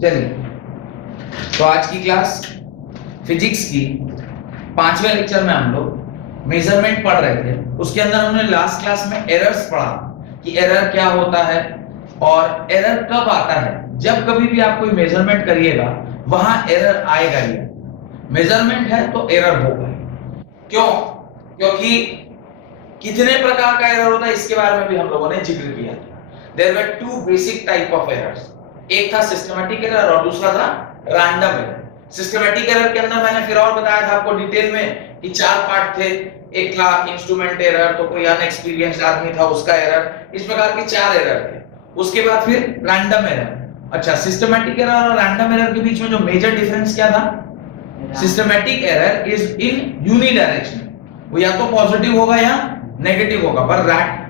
चलिए, तो आज की क्लास फिजिक्स की 5वें लेक्चर में हम लोग मेजरमेंट पढ़ रहे थे। उसके अंदर हमने लास्ट क्लास में एरर्स पढ़ा कि एरर क्या होता है और एरर कब आता है। जब कभी भी आप कोई मेजरमेंट करिएगा वहां एरर आएगा ही। मेजरमेंट है तो एरर होगा। क्यों? क्योंकि कितने प्रकार का एरर होता है इसके बारे में भी हम लोगों ने जिक्र किया था। There were two basic type of errors. एक था सिस्टमैटिक एरर और दूसरा था रैंडम एरर। सिस्टमैटिक एरर के अंदर मैंने फिर और बताया था आपको डिटेल में कि 4 पार्ट थे। एक था इंस्ट्रूमेंट एरर, तो कोई अनएक्सपीरियंस्ड आदमी था उसका एरर, इस प्रकार के 4 एरर थे। उसके बाद फिर रैंडम एरर। अच्छा, सिस्टमैटिक एरर और रैंडम एरर के बीच में जो मेजर डिफरेंस क्या था? Systematic error is in unidirectional, वो या तो पॉजिटिव होगा या नेगेटिव होगा, पर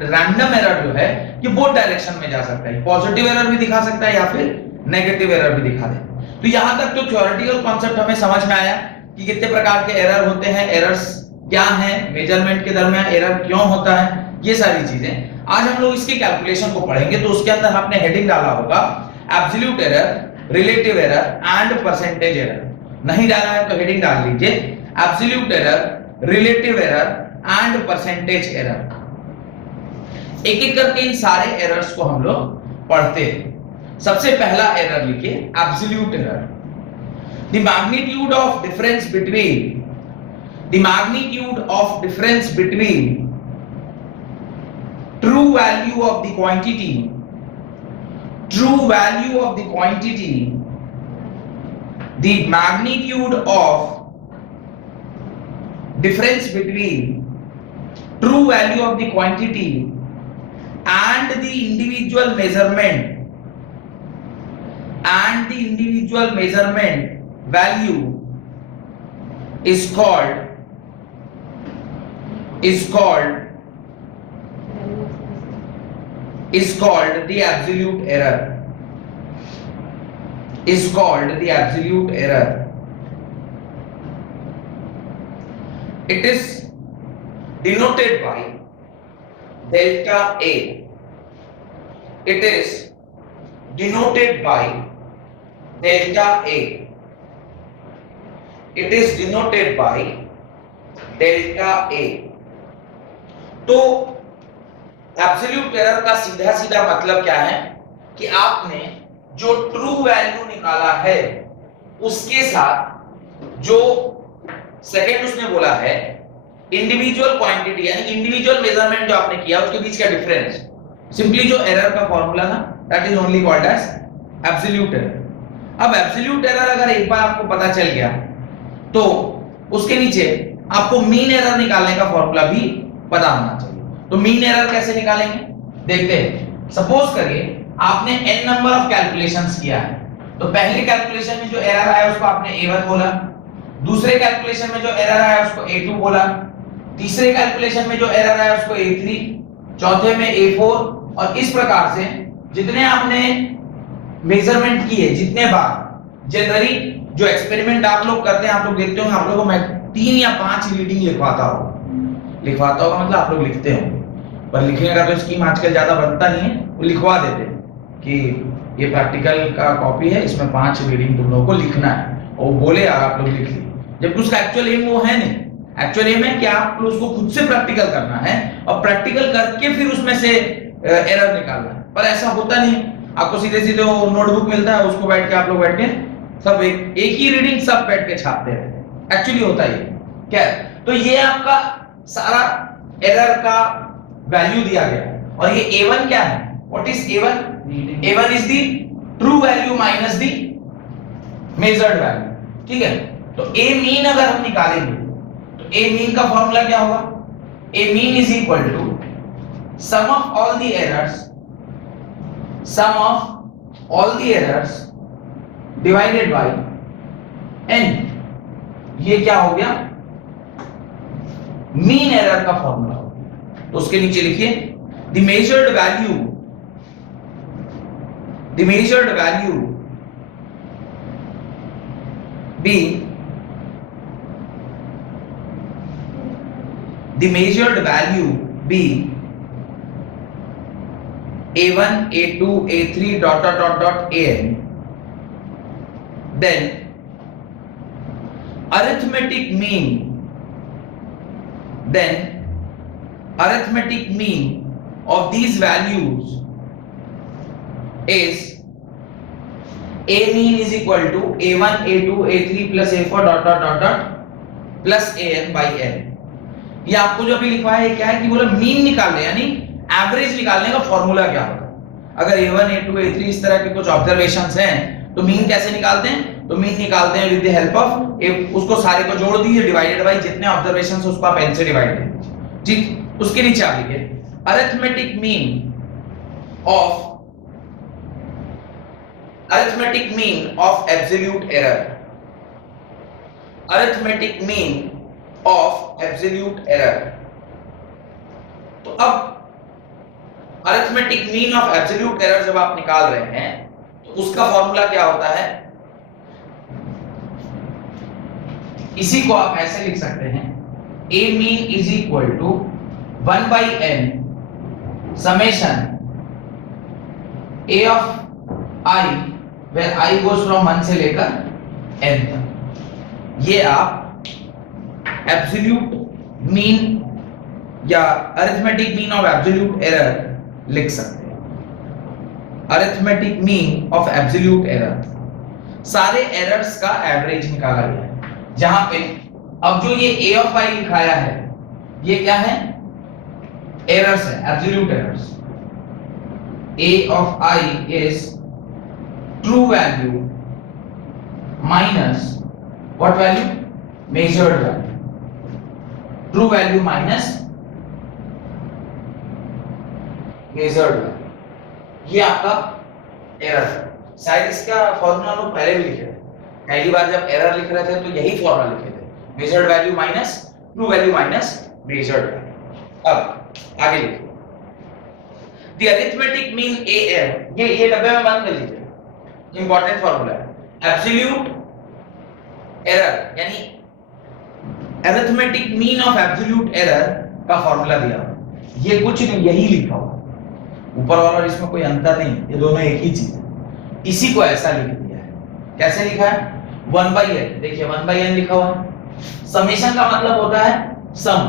रैंडम एरर जो है ये बोथ डायरेक्शन में जा सकता है। पॉजिटिव एरर भी दिखा सकता है या फिर नेगेटिव एरर भी दिखा दे। तो यहां तक तो थ्योरेटिकल कॉन्सेप्ट हमें समझ में आया कि कितने प्रकार के एरर होते हैं, एरर्स क्या हैं, मेजरमेंट के दरमियान एरर क्यों होता है, ये सारी चीजें। आज हम लोग इसके कैलकुलेशन को पढ़ेंगे। तो उसके अंदर आपने हेडिंग डाला होगा absolute error, relative error and percentage error. नहीं डाला है तो हेडिंग डाल लीजिए absolute error, relative error and percentage error. एक एक करके इन सारे एरर्स को हम लोग पढ़ते हैं। सबसे पहला एरर लिखिए absolute error. The magnitude of difference between true value of the quantity the magnitude of difference between true value of the quantity and the individual measurement value is called the absolute error. It is denoted by delta A. It is denoted by delta A. It is denoted by delta A. तो absolute error का सीधा सीधा मतलब क्या है कि आपने जो ट्रू वैल्यू निकाला है उसके साथ जो सेकंड उसने बोला है इंडिविजुअल क्वांटिटी यानी इंडिविजुअल मेजरमेंट जो आपने किया उसके बीच का डिफरेंस, सिंपली जो एरर का फॉर्मूला था that is only called as absolute error. अब एब्सोल्यूट एरर अगर एक बार आपको पता चल गया तो उसके नीचे आपको मीन एरर निकालने का फॉर्मूला भी पता होना चाहिए। तो मीन एरर कैसे निकालेंगे देखते हैं। सपोज करिए आपने n नंबर ऑफ कैलकुलेशंस किया है, तो पहले कैलकुलेशन में जो एरर आया उसको आपने a1 बोला, दूसरे कैलकुलेशन में जो एरर आया उसको a2 बोला, तीसरे कैलकुलेशन में जो एरर आया उसको a3, चौथे में a4, और इस प्रकार से जितने आपने मेजरमेंट किए जितने बार जनरली जो एक्सपेरिमेंट आप लोग करते हैं, आप लोग देखते होंगे, आप लोगों को मैं 3 या 5 रीडिंग लिखवाता होगा मतलब आप लोग लिखते हो, पर लिखने का तो स्कीम आजकल ज्यादा बनता नहीं है, वो लिखवा देते हैं कि ये प्रैक्टिकल का कॉपी है, इसमें 5 रीडिंग तुम लोगों को लिखना है, और बोले यार आप लोग लिख लीजिए, जबकि उसका एक्चुअल एम वो है नहीं। एक्चुअल एम है कि आप उसको खुद से प्रैक्टिकल करना है और प्रैक्टिकल करके फिर उसमें से एरर निकालना है, पर ऐसा होता नहीं। आपको सीधे सीधे वो नोटबुक मिलता है, उसको बैठ के आप लोग बैठ के सब एक ही रीडिंग सब बैठ के छापते हैं। एक्चुअली होता है क्या? तो ये आपका सारा एरर का वैल्यू दिया गया और ये a1 क्या है? What is a1? a1 is the true value minus the measured value. ठीक है, तो a मीन अगर हम निकालेंगे तो a मीन का फॉर्मूला क्या होगा? a mean is equal to sum of all the errors divided by n। ये क्या हो गया? मीन एरर का फॉर्मूला। तो उसके नीचे लिखिए the measured value be a1 a2 a3 ... an then arithmetic mean of these values is a mean is equal to a1 a2 a3 plus a4 dot dot dot dot plus an by n। ये आपको जो अभी लिखा है क्या है कि बोला मीन निकालने यानी एवरेज निकालने का फॉर्मूला क्या होगा। अगर a1 a2 a3 इस तरह के कुछ ऑब्जर्वेशंस हैं तो मीन कैसे निकालते हैं, तो मीन निकालते हैं विद द हेल्प ऑफ उसको सारे को जोड़ दीजिए डिवाइडेड बाय जितने ऑब्जर्वेशंस उसको आप n से डिवाइड कीजिए। ठीक, उसके नीचे आप लिखिए arithmetic mean of absolute error, arithmetic mean of absolute error. तो अब arithmetic mean of absolute error जब आप निकाल रहे हैं तो उसका फॉर्मूला क्या होता है, इसी को आप ऐसे लिख सकते हैं a mean is equal to 1 by n summation a of I where I goes from 1 से लेकर n तक। ये आप एब्सोल्यूट मीन या arithmetic mean of absolute error लिख सकते हैं। Arithmetic mean of absolute error, सारे एरर्स का एवरेज निकाला गया है। जहां पे अब जो ये a of I लिखाया है ये क्या है, एरर्स है, absolute errors. a of I is true value minus what value, measured value, true value minus measured value। ये आपका एरर है। शायद इसका फॉर्मूला लोग पहले भी लिखे थे, पहली बार जब एरर लिख रहे थे तो यही फॉर्मूला लिखे थे, measured value minus true value minus measured value. अब आगे लिखिए द अरिथमेटिक मीन am, ये डब्बे में बंद कर लीजिए, इंपॉर्टेंट फॉर्मूला है। एब्सोल्यूट एरर यानी arithmetic mean of absolute error का फॉर्मूला दिया हुआ, ये कुछ नहीं, यही लिखा हुआ ऊपर वाला और इसमें कोई अंतर नहीं, ये दोनों एक ही चीज है। इसी को ऐसा लिख दिया है। कैसे लिखा है, 1 by n, देखिए 1 by n लिखा हुआ है। समेशन का मतलब होता है सम,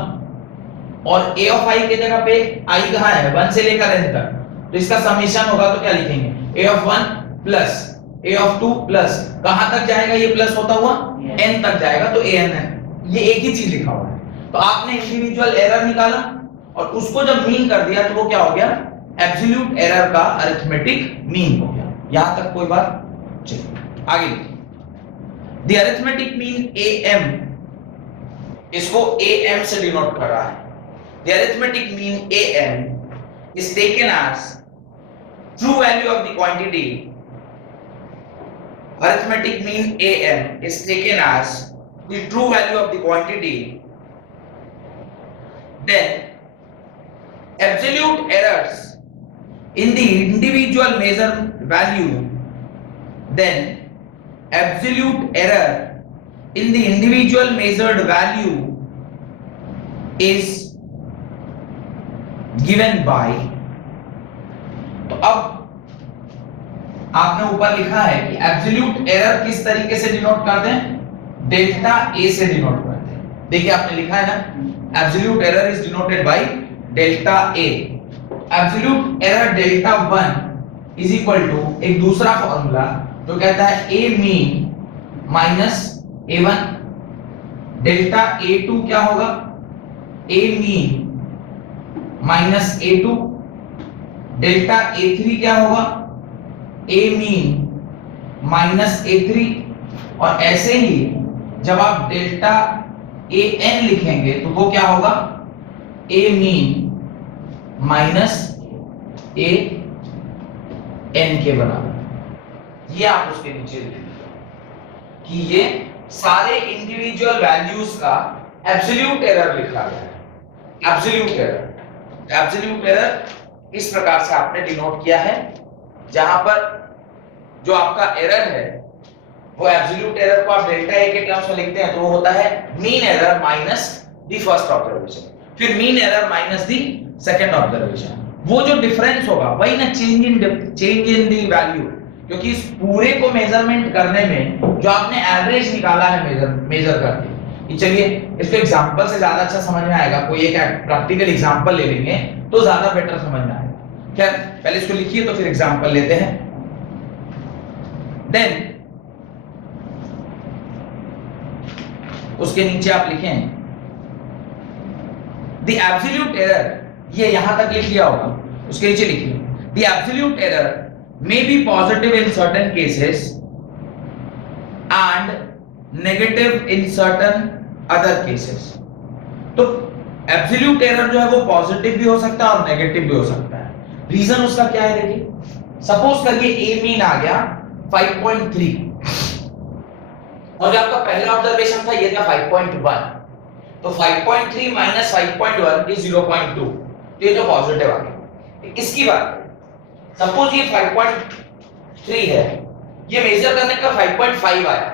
और a of I के जगह पे I कहाँ है, 1 से लेकर n तक, तो इसका समेशन होगा तो क्या लिखेंगे, a of 1 plus a of 2 plus कहां तक जाएगा, ये प्लस होता हुआ n तक जाएगा तो an है। ये एक ही चीज लिखा हुआ है। तो आपने इंडिविजुअल एरर निकाला और उसको जब मीन कर दिया तो वो क्या हो गया, एब्सोल्यूट एरर का अरिथमेटिक मीन हो गया। यहां तक कोई बात, चलिए आगे। द अरिथमेटिक मीन am, इसको am से डिनोट कर रहा है। The arithmetic mean am is taken as true value of the quantity, arithmetic mean am is taken as the true value of the quantity, then absolute errors in the individual measure value, then absolute error in the individual measured value is given by, तो अब आपने ऊपर लिखा है कि absolute error किस तरीके से डिनोट करते हैं, डेल्टा ए से डिनोट करते हैं। देखिए आपने लिखा है ना, absolute error is denoted by delta A. Absolute error delta 1 is equal to एक दूसरा फॉर्मूला जो कहता है ए mean minus a1, delta a2 क्या होगा, ए mean minus a2, delta a3 क्या होगा, ए मीन माइनस a3, और ऐसे ही जब आप डेल्टा an लिखेंगे तो वो क्या होगा, ए मीन माइनस a n के बराबर। ये आप उसके नीचे लिखेंगे कि ये सारे इंडिविजुअल वैल्यूज का एब्सोल्यूट एरर लिखा गया है। एब्सोल्यूट एरर इस प्रकार से आपने डिनोट किया है, जहां पर जो आपका एरर है वो एब्सोल्यूट एरर को आप डेल्टा ए के टर्म्स में लिखते हैं तो वो होता है mean error minus the first observation, फिर mean error minus the second observation. वो जो डिफरेंस होगा वही ना चेंज इन द वैल्यू, क्योंकि इस पूरे को मेजरमेंट करने में जो आपने एवरेज निकाला है मेजर करके, कि चलिए इसको एग्जांपल से ज्यादा अच्छा समझ में आएगा, कोई एक प्रैक्टिकल एग्जांपल ले लेंगे तो ज्यादा बेटर समझ में आएगा। खैर पहले इसको लिखिए तो फिर एग्जांपल लेते हैं। देन उसके नीचे आप लिखें द एब्सोल्यूट एरर, ये यहां तक लिख लिया होगा, उसके नीचे लिखिए the absolute error may be positive in certain cases and negative in certain other cases। तो एब्सोल्यूट एरर जो है वो पॉजिटिव भी हो सकता है और नेगेटिव भी हो सकता है। रीजन उसका क्या है, देखिए सपोज करिए ए मीन आ गया 5.3 और जो आपका पहला ऑब्जर्वेशन था ये था 5.1, तो 5.3 माइनस 5.1 इज 0.2, तो ये तो पॉजिटिव आ गया। इसकी बात सपोज ये 5.3 है, ये मेजर करने का 5.5 आया,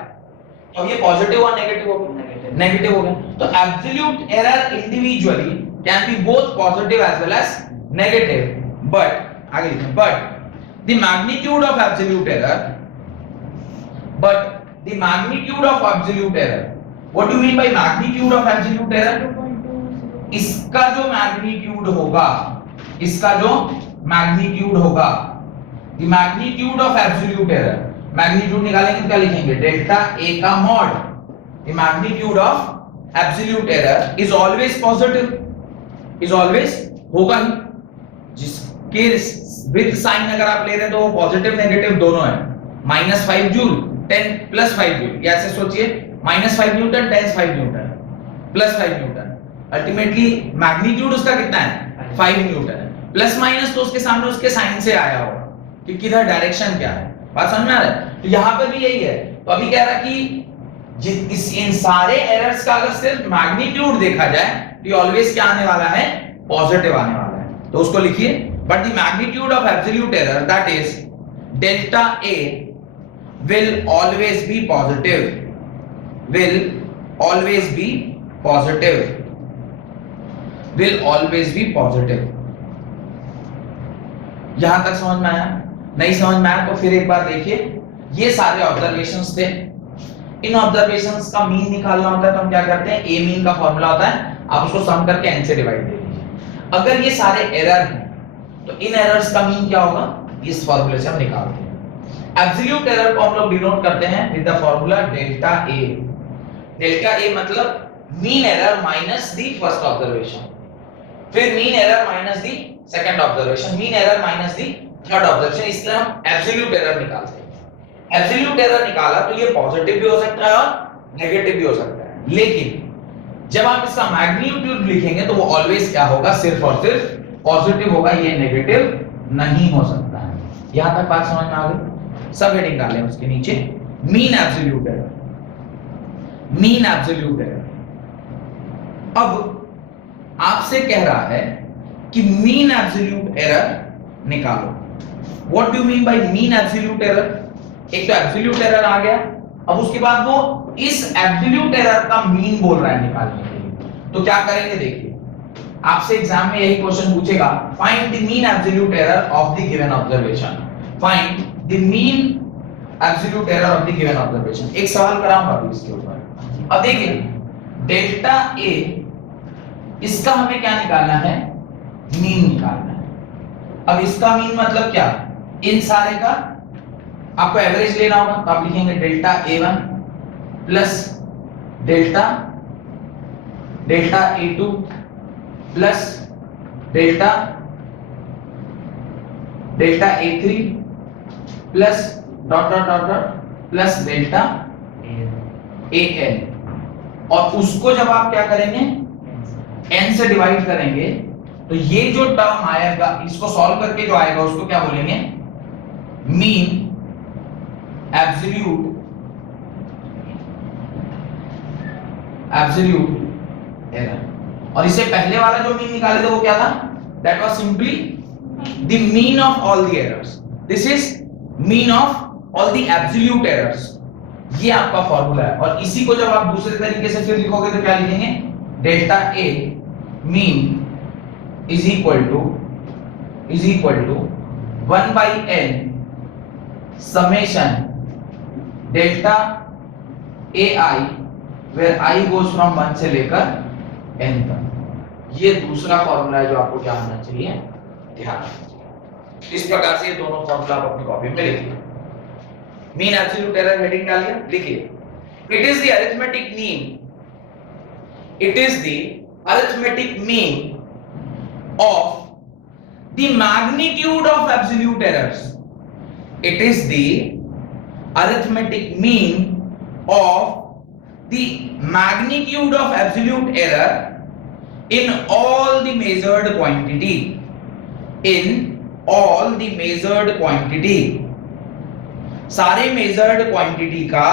तो ये पॉजिटिव और नेगेटिव हो गया, नेगेटिव हो गया। तो absolute error individually can be both positive as well as negative, but आगे लिखें but the magnitude of absolute error, but the magnitude of absolute error, what do mean by magnitude of absolute error, इसका जो magnitude होगा, इसका जो magnitude होगा, the magnitude of absolute error, magnitude निकालेंगे तो क्या लिखेंगे डेल्टा ए का mod, the magnitude of absolute error is always positive, is always होगा ही, जिसके विद साइन अगर आप ले रहे हैं तो वो पॉजिटिव नेगेटिव दोनों है। -5 जूल 10 + 5 जूल, या ऐसे सोचिए -5 Newton 10 Newton +5 Newton, ultimately magnitude उसका कितना है 5 न्यूटन है, प्लस माइनस तो उसके सामने उसके साइन से आया होगा कि किधर डायरेक्शन क्या है, बात समझ में आ रहा है। तो यहां पर भी यही है, तो अभी कह रहा कि इन सारे एरर्स का अगर सिर्फ मैग्नीट्यूड देखा जाए तो ऑलवेज क्या आने वाला है, पॉजिटिव आने वाला है। तो उसको लिखिए but the magnitude of absolute error that is delta A will always be positive, will always be positive, will always be positive. यहां तक समझ में आया? नहीं समझ में आया तो फिर एक बार देखिए, ये सारे ऑब्जर्वेशंस थे, इन ऑब्जर्वेशंस का मीन निकालना होता है तो हम क्या करते हैं, ए मीन का फॉर्मूला होता है, आप उसको सम करके एन से डिवाइड दे दीजिए। अगर ये सारे एरर हैं तो इन एरर्स का मीन क्या होगा, इस फॉर्मूले से हम निकालते हैं। एब्सोल्यूट एरर को हम लोग डिनोट करते हैं with the formula delta A. Delta A मतलब mean error minus the first observation, फिर mean error minus the second observation, mean error minus the third observation, इसलिए हम एब्सोल्यूट एरर निकालते हैं। एब्सोल्यूट एरर निकाला तो ये पॉजिटिव भी हो सकता है और नेगेटिव भी हो सकता है, लेकिन जब आप इसका मैग्नीट्यूड लिखेंगे तो वो ऑलवेज क्या होगा, सिर्फ और सिर्फ पॉजिटिव होगा, ये नेगेटिव नहीं हो सकता है। यहां तक बात समझ में आ गई? सब हेडिंग डालें उसके नीचे, mean absolute error, mean absolute error. अब आपसे कह रहा है कि मीन एब्सोल्यूट एरर निकालो। What do you mean by mean absolute error? एक तो एब्सोल्यूट एरर आ गया, अब उसके बाद वो इस एब्सोल्यूट एरर का मीन बोल रहा है निकालने के लिए, तो क्या करेंगे देखिए, आपसे एग्जाम में यही क्वेश्चन पूछेगा, find the mean absolute error of the given observation, find the mean absolute error of the given observation. एक सवाल कराऊंगा अभी इसके ऊपर। अब देखिए डेल्टा ए, इसका हमें क्या निकालना है, मीन निकालना है। अब इसका मीन मतलब क्या, इन सारे का आपको एवरेज लेना होगा, तो आप लिखेंगे delta A1 plus delta A2 plus delta A3 plus dot dot dot dot plus delta AN, और उसको जब आप क्या करेंगे, n से डिवाइड करेंगे, तो ये जो टर्म आएगा इसको सॉल्व करके जो आएगा उसको क्या बोलेंगे, मीन एब्सोल्यूट एरर। और इससे पहले वाला जो मीन निकाले थे वो क्या था, that was simply the mean of all the errors, this is mean of all the absolute errors, ये आपका फॉर्मूला है। और इसी को जब आप दूसरे तरीके से फिर लिखोगे तो क्या लिखेंगे, delta A mean is equal to 1/n summation delta ai where I goes from 1 से लेकर n तक। ये दूसरा फॉर्मूला है जो आपको क्या होना चाहिए, ध्यान रखना चाहिए। इस प्रकार से ये दोनों फॉर्मूला आप अपनी कॉपी में लिखिए। मीन एब्सोल्यूट एरर हेडिंग डालिए, लिखिए it is the arithmetic mean, it is the arithmetic mean of the magnitude of absolute errors, it is the arithmetic mean of the magnitude of absolute error in all the measured quantity, in all the measured quantity, सारे measured quantity का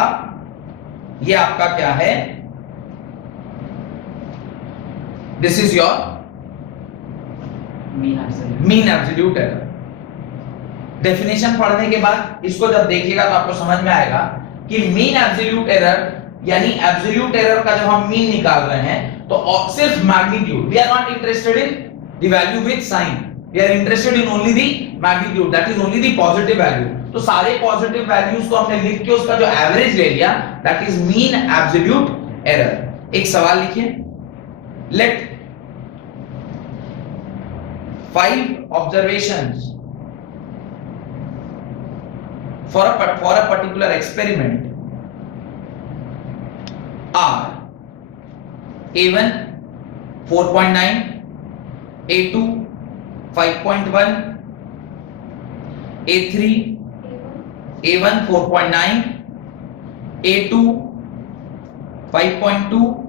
ये आपका क्या है, this is your mean absolute error। Definition पढ़ने के बाद इसको जब देखिएगा तो आपको समझ में आएगा कि मीन एब्सोल्यूट एरर यानी एब्सोल्यूट एरर का जब हम मीन निकाल रहे हैं तो सिर्फ magnitude, we are not interested in the value with sign, we are interested in only the magnitude, that is only the positive value. तो सारे पॉजिटिव वैल्यूज को हमने लिख के उसका जो एवरेज ले लिया, that is mean absolute error. एक सवाल लिखिए, late 5 observations for a particular experiment are A1 4.9, A2 5.1, A3 A1 4.9, A2 5.2,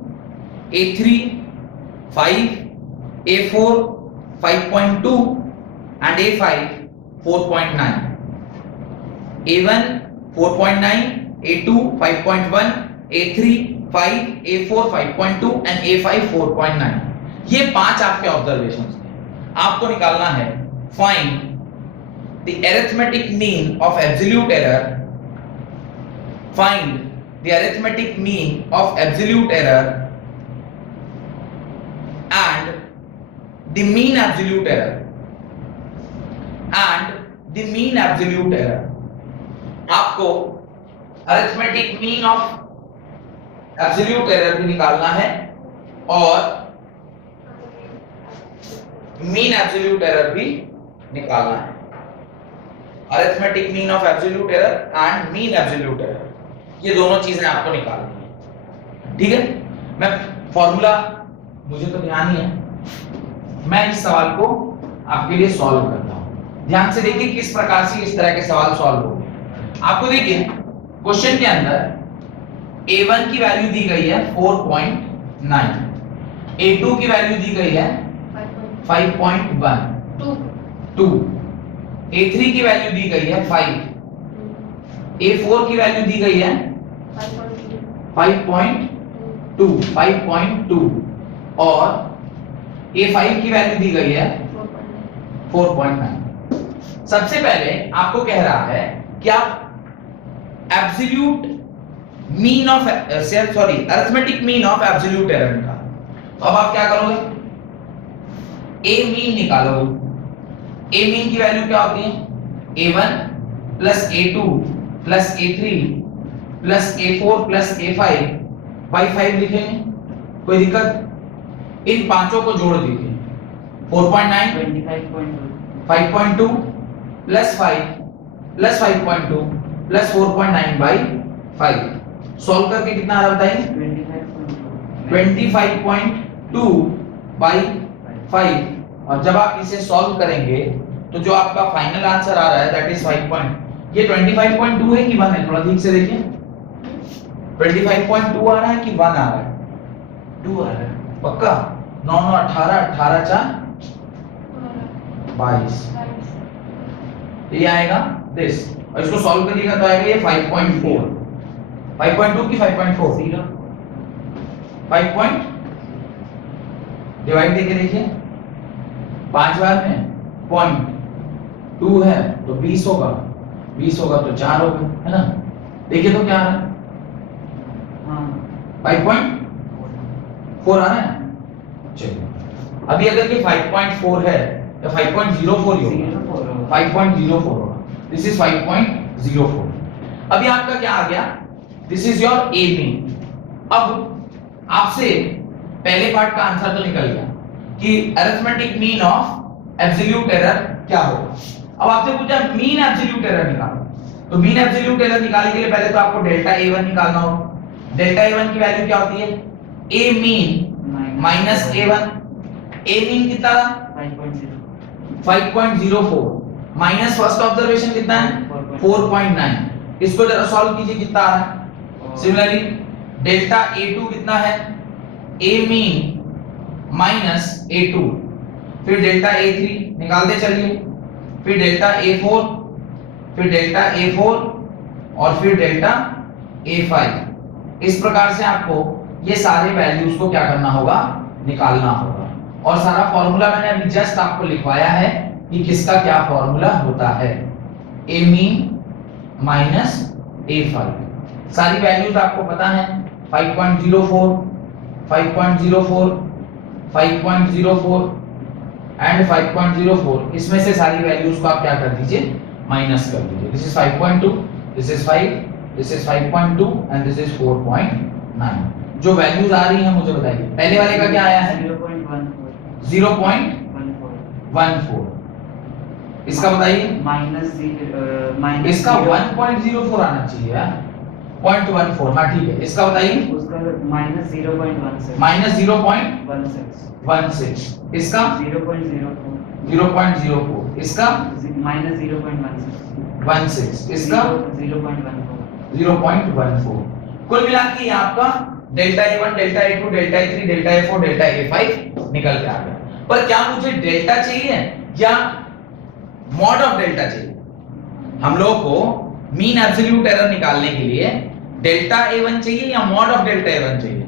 A3 5, A4 5.2 and A5 4.9। A1 4.9, A2 5.1, A3 5, A4 5.2 and A5 4.9। ये 5 आपके ऑब्जर्वेशंस हैं। आपको निकालना है find the arithmetic mean of absolute error, find the arithmetic mean of absolute error and the mean absolute error, and the mean absolute error. आपको arithmetic mean of absolute error भी निकालना है और मीन एब्सोल्यूट एरर भी निकालना है। Arithmetic mean of absolute error and mean absolute error, ये दोनों चीजें आपको निकालनी है, ठीक है। मैं फॉर्मूला मुझे तो ध्यान ही है, मैं इस सवाल को आपके लिए सॉल्व करता हूं। ध्यान से देखिए किस प्रकार से इस तरह के सवाल सॉल्व होंगे। आपको देखिए क्वेश्चन के अंदर A1 की वैल्यू दी गई है 4.9, A2 की वैल्यू दी गई है 5.1, 2, A3 की वैल्यू दी गई है 5, A4 की वैल्यू दी गई है 5.2 और A5 की वैल्यू दी गई है 4.9। सबसे पहले आपको कह रहा है कि आप absolute mean of arithmetic mean of absolute error निकालो। तो अब आप क्या करोगे, ए मीन निकालोगे। ए मीन की वैल्यू क्या होती है, A1 plus A2 plus A3 plus A4 plus A5 by 5 लिखेंगे, कोई दिक्कत। इन पांचों को जोड़ दीजिए, 4.9 5.2 plus 5 plus 5.2 plus 4.9 by 5, solve करके कितना आ रहा है बताइए, 25.2 बाई 5। और जब आप इसे सॉल्व करेंगे तो जो आपका फाइनल आंसर आ रहा है दैट इज 5 ये 25.2 है कि 1 है, थोड़ा ठीक से देखिए। 25.2 आ रहा है कि 1 आ रहा है, 2 आ रहा है पक्का। 9 9 18 18 4 22 ये आएगा दिस, और इसको सॉल्व करिएगा तो आएगा ये 5.4, 5.2 की 5.4 5 डिवाइड देके देखिए, 5 बार में 0.2 है तो 20 होगा, 20 होगा तो 4 होगा, है ना। देखिए तो क्या आ रहा है, 5.4 आ रहा है। चलिए अभी अगर ये 5.4 है तो 5.04 ही होगा, 5.04 होगा। This is 5.04 0.04। अभी आपका क्या आ गया, this is your A mean. अब आपसे पहले पार्ट का आंसर तो निकल गया कि arithmetic mean of absolute error क्या होगा। अब आपसे पूछा मीन एब्सोल्यूट एरर निकालो, तो मीन एब्सोल्यूट एरर निकालने के लिए पहले तो आपको डेल्टा A1 निकालना होगा। डेल्टा A1 की वैल्यू क्या होती है, A mean minus A1। A mean कितना था 5.04 माइनस फर्स्ट ऑब्जर्वेशन कितना है 4.9। इसको जरा सॉल्व कीजिए कितना आ रहा है। सिमिलरली डेल्टा A2 कितना है, A मीन माइनस A2, फिर डेल्टा A3 निकालते चलिए, फिर डेल्टा A4, फिर डेल्टा A4 और फिर डेल्टा A5। इस प्रकार से आपको ये सारे वैल्यूज को क्या करना होगा, निकालना होगा। और सारा फॉर्मूला मैंने अभी जस्ट आपको लिखवाया है कि किसका क्या फॉर्मूला होता है, A मीन माइनस A5। सारी वैल्यूज आपको पता है 5.04, 5.04, 5.04 एंड 5.04। इसमें से सारी वैल्यूज को आप क्या कर दीजिए, माइनस कर दीजिए। This is 5.2, this is 5, this is 5.2 and this is 4.9। जो वैल्यूज आ रही हैं मुझे बताइए। पहले वाले का क्या आया है 0.14। इसका बताइए माइनस इसका 1.04 आना चाहिए यार, 0.14। हाँ ठीक है, इसका बताइए उसका माइनस 0.16 माइनस 0.16। इसका 0.04। इसका माइनस 0.16। इसका 0.14। कुल मिला के ये आपका delta A1, delta A2, delta A3, delta A4, delta A5 निकल के आ गया। पर क्या मुझे डेल्टा चाहिए या मॉड ऑफ डेल्टा चाहिए? हम लोगों को मीन एब्सोल्यूट एरर निकालने के लिए डेल्टा A1 चाहिए या मॉड ऑफ डेल्टा A1 चाहिए?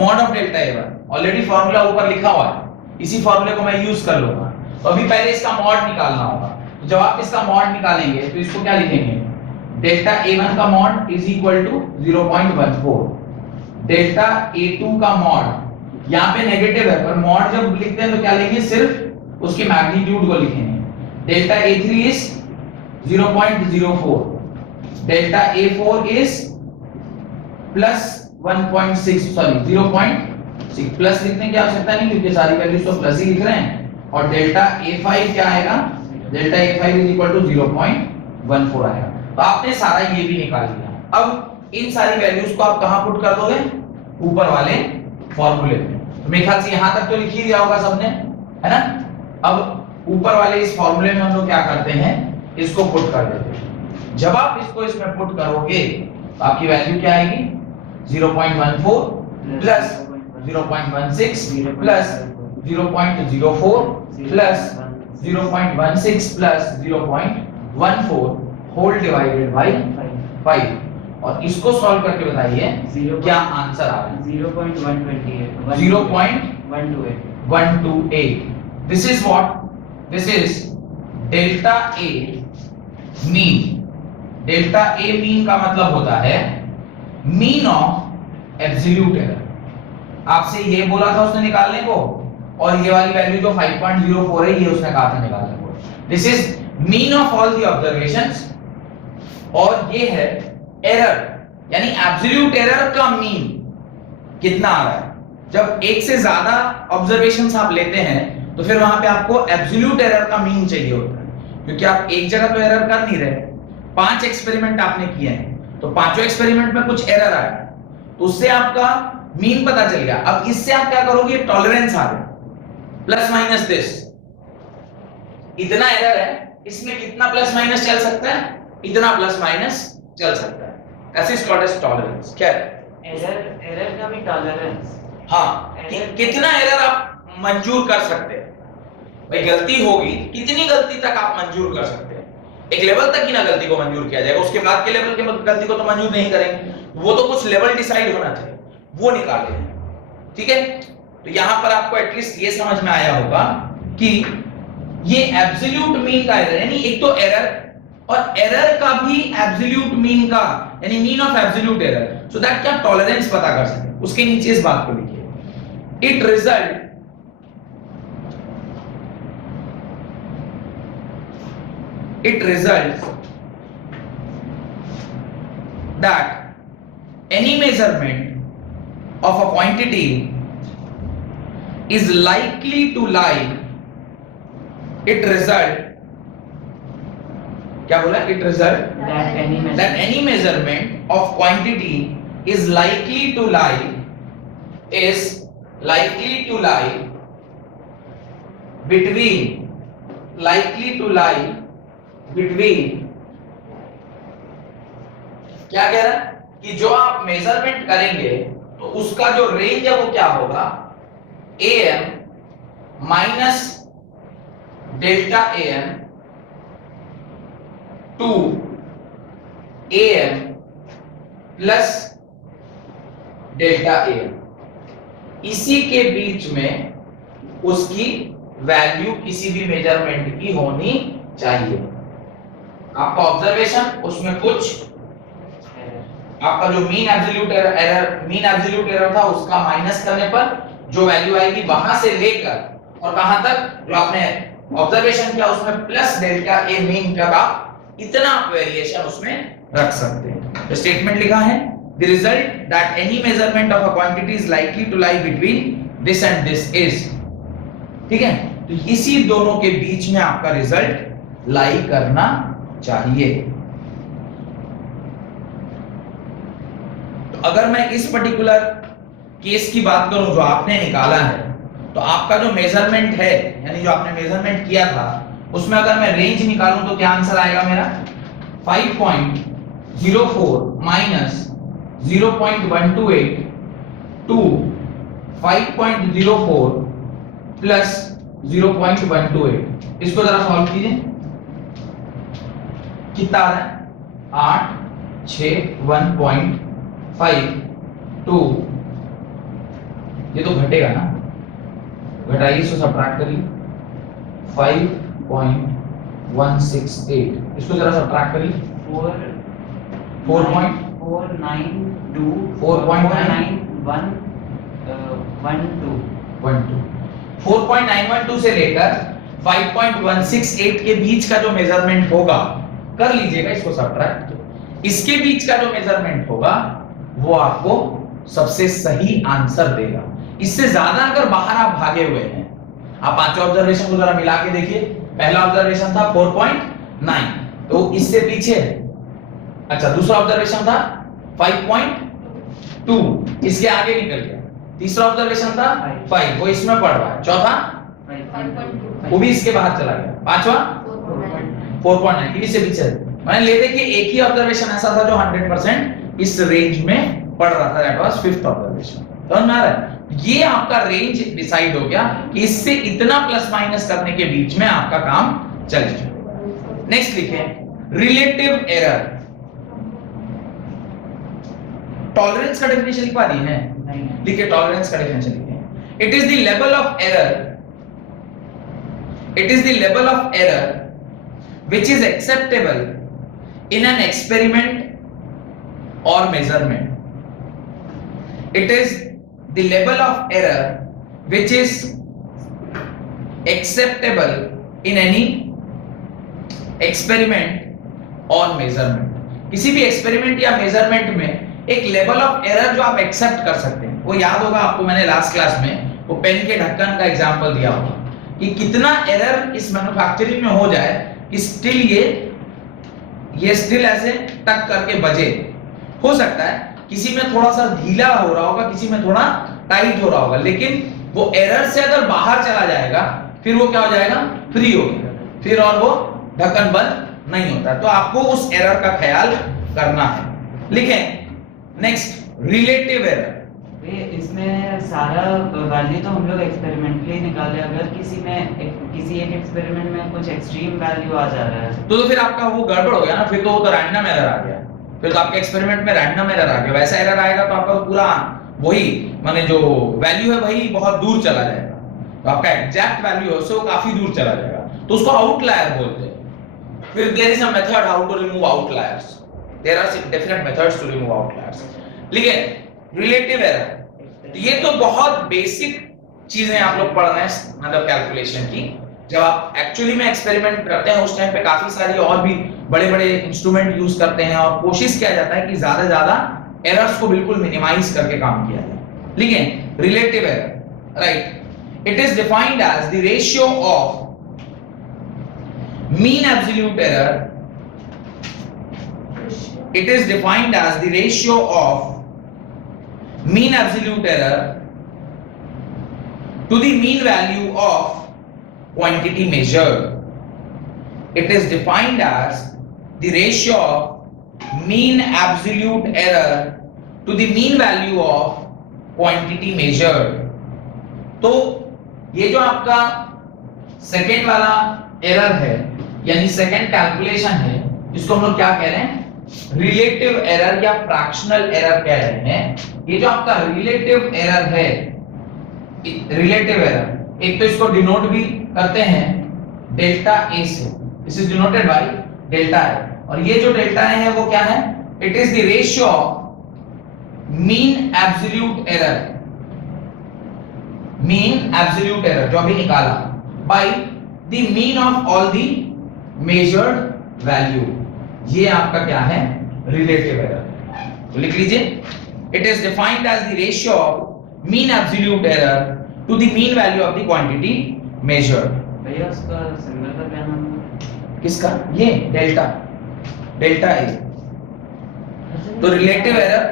Mod of delta A1। Already formula ऊपर लिखा हुआ है, इसी फार्मूले को मैं यूज कर लूंगा। तो अभी पहले इसका मॉड निकालना होगा। तो जब आप इसका मॉड निकालेंगे तो इसको क्या लिखेंगे, डेल्टा A1 का mod is equal to 0.14। Delta A2 का मॉड यहाँ पे नेगेटिव है, पर मॉड जब लिखते हैं तो क्या लेंगे, सिर्फ उसके मैग्नीट्यूड को लिखेंगे। Delta A3 is 0.04, delta A4 is plus 1.6, sorry 0.6। Plus लिखने की आवश्यकता नहीं क्योंकि सारी वैल्यूज तो प्लस ही लिख रहे हैं। और डेल्टा A5 क्या आएगा, delta A5 is equal to 0.14 आएगा। तो आपने सारा ये भी निकाल लिया। अब इन सारी वैल्यूज को आप कहां पुट कर दोगे, ऊपर वाले फॉर्मूले में। तो मेरे ख्याल से यहां तक तो लिख ही दिया होगा सबने, है ना। अब ऊपर वाले इस फॉर्मूले में हम लोग क्या करते हैं, इसको पुट कर देते हैं। जब आप इसको इसमें पुट करोगे तो आपकी वैल्यू क्या आएगी, 0.14 plus 0.16 plus 0.04 plus 0.16 plus 0.14 whole divided by 5। और इसको सॉल्व करके बताइए क्या आंसर आ रहा है। 0.128 this is what, this is delta A mean. Delta A mean का मतलब होता है मीन ऑफ एब्सोल्यूट एरर। आपसे ये बोला था उसने निकालने को, और ये वाली वैल्यू जो 5.04 है ये उसने कहा था निकालने को। This is mean of all the observations, और ये है एरर, यानी एब्सोल्यूट एरर का मीन कितना आ रहा है। जब एक से ज्यादा ऑब्जर्वेशंस आप लेते हैं तो फिर वहां पे आपको एब्सोल्यूट एरर का मीन चाहिए होता है, क्योंकि आप एक जगह तो एरर कर नहीं रहे। 5 एक्सपेरिमेंट आपने किए हैं, तो पांचों एक्सपेरिमेंट में कुछ एरर आया, तो उससे आपका मीन पता चल गया। अब इससे आप क्या करोगे, टॉलरेंस आ गया, प्लस माइनस दिस। इतना एरर है, इसमें कितना प्लस माइनस चल सकता है, इतना प्लस माइनस चल सकता है। This is called as tolerance। क्या है, एरर का भी टॉलरेंस। हाँ, कितना एरर आप मंजूर कर सकते हैं। भाई गलती होगी, कितनी गलती तक आप मंजूर कर सकते हैं। एक लेवल तक ही ना गलती को मंजूर किया जाएगा, उसके बाद के लेवल के गलती को तो मंजूर नहीं करेंगे। वो तो कुछ लेवल डिसाइड होना चाहिए, वो निकाले हैं। ठीक है, तो यहां पर आपको एटलीस्ट ये समझ में आया होगा कि ये एब्सोल्यूट मीन का एरर, यानी एक तो एरर, और एरर का भी एब्सोल्यूट मीन का, यानी mean of absolute error, so that क्या टॉलरेंस पता कर सके। उसके नीचे इस बात को लिखिए, it result that any measurement of a quantity is likely to lie, it result, क्या बोला? It result that any measurement of quantity is likely to lie between क्या कह रहा है कि जो आप मेजरमेंट करेंगे तो उसका जो रेंज है वो क्या होगा? am minus delta am to am plus delta am, इसी के बीच में उसकी वैल्यू किसी भी मेजरमेंट की होनी चाहिए। आपका ऑब्जर्वेशन, उसमें कुछ आपका जो मीन एब्सोल्यूट एरर था उसका माइनस करने पर जो वैल्यू आएगी वहां से लेकर और कहां तक जो आपने ऑब्जर्वेशन किया उसमें प्लस डेल्टा ए मीन का इतना वेरिएशन उसमें रख सकते हैं। तो स्टेटमेंट लिखा है the result that any measurement of a quantity is likely to lie between this and this is, ठीक है, तो इसी दोनों के बीच में आपका रिजल्ट लाई करना चाहिए। तो अगर मैं इस पर्टिकुलर केस की बात करूं जो आपने निकाला है, तो आपका जो मेजरमेंट है यानी जो आपने मेजरमेंट किया था उसमें अगर मैं रेंज निकालूं तो क्या आंसर आएगा मेरा? 5.04 माइनस 0.128 टू 5.04 प्लस 0.128। इसको जरा सॉल्व कीजिए, कितना आ रहा है? 8 6 1.5 2, ये तो घटेगा ना, घटाइए, इसको सबट्रैक्ट करिए, 5.168, इसको जरा सबट्रैक्ट करिए, 4.912 से लेकर 5.168 के बीच का जो मेजरमेंट होगा, कर लीजिएगा इसको सबट्रैक्ट, इसके बीच का जो मेजरमेंट होगा वो आपको सबसे सही आंसर देगा। इससे ज्यादा अगर बाहर आप भागे हुए हैं, आप पांचों ऑब्जर्वेशन को जरा मिला के देखिए, पहला ऑब्जर्वेशन था 4.9, तो इससे पीछे, अच्छा दूसरा ऑब्जर्वेशन था 5.2, इसके आगे निकल गया, तीसरा ऑब्जर्वेशन था 5, वो इसमें पड़ रहा है, चौथा 5.2 वो भी इसके बाहर चला गया, पांचवा 4.9, टीवी से पीछे। मैंने ले देखिए एक ही ऑब्जर्वेशन ऐसा था जो 100% इस रेंज में पड़ रहा था, दैट वाज फिफ्थ ऑब्जर्वेशन। समझ में आ रहा है? ये आपका रेंज डिसाइड हो गया कि इससे इतना प्लस माइनस करने के बीच में आपका काम चलेगा। नेक्स्ट लिखें रिलेटिव एरर। टॉलरेंस का डेफिनेशन लिखवा दी है, लिखिए टॉलरेंस का डेफिनेशन लिखिए। It is the level of error, it is the level of error which is acceptable in an experiment or measurement. It is the level of error which is acceptable in any experiment or measurement. किसी भी experiment या measurement में एक level of error जो आप accept कर सकते हैं, वो याद होगा आपको, मैंने लास्ट क्लास में वो पेन के ढक्कन का एग्जांपल दिया होगा कि कितना एरर इस मैन्युफैक्चरिंग में हो जाए कि स्टिल ये स्टिल ऐसे टक करके बजे। हो सकता है किसी में थोड़ा सा ढीला हो रहा होगा, किसी में थोड़ा टाइट हो रहा होगा, लेकिन वो एरर से अगर बाहर चला जाएगा फिर वो क्या हो जाएगा? फ्री हो गया, फिर और वो ढक्कन बंद नहीं होता। तो आपको उस एरर का ख्याल करना है। लिखें नेक्स्ट रिलेटिव एरर। इसमें सारा वैल्यू तो हम लोग एक्सपेरिमेंटली निकाले, अगर किसी एक एक्सपेरिमेंट में कुछ एक्सट्रीम वैल्यू आ जा रहा है तो फिर आपका वो गड़बड़ हो गया ना, फिर तो वो तो रैंडम एरर आ गया, फिर तो आपके एक्सपेरिमेंट में रैंडम एरर आ गया। वैसा एरर आएगा तो आपका तो पूरा वही माने जो वैल्यू है वही बहुत दूर चला जाएगा, तो आपका एग्जैक्ट वैल्यू है उससे वो काफी दूर चला जाएगा, तो उसको आउटलायर बोलते हैं। फिर there is a method how to remove outliers, there are different methods to remove outliers. लिखिए रिलेटिव एरर। ये तो बहुत बेसिक चीजें आप लोग पढ़ रहे हैं मतलब कैलकुलेशन की। जब आप एक्चुअली में एक्सपेरिमेंट करते हैं उस टाइम पे काफी सारी और भी बड़े बड़े इंस्ट्रूमेंट यूज करते हैं और कोशिश किया जाता है कि ज्यादा से ज्यादा एरर्स को बिल्कुल मिनिमाइज करके काम किया जाए। ठीक है, relative error, right, it is defined as the ratio of mean absolute error, it is defined as the ratio of mean absolute error to the mean value of quantity measured. It is defined as the ratio of mean absolute error to the mean value of quantity measured. तो ये जो आपका second वाला error है यानी second calculation है, इसको हम लोग क्या कह रहे हैं, रिलेटिव एरर या फ्रैक्शनल एरर कह रहे हैं। ये जो आपका रिलेटिव एरर है, रिलेटिव एरर, एक तो इसको डिनोट भी करते हैं डेल्टा ए से, this is denoted by delta A, और ये जो डेल्टा ए है वो क्या है, it is the ratio of mean absolute error, mean absolute error जो अभी निकाला, by the mean of all the measured value. ये आपका क्या है, रिलेटिव एरर। तो लिख लीजिए, it is defined as the ratio of mean absolute error to the mean value of the quantity measured. भैया उसका सिंबल का क्या नाम है? किसका, ये डेल्टा, डेल्टा ए। तो रिलेटिव एरर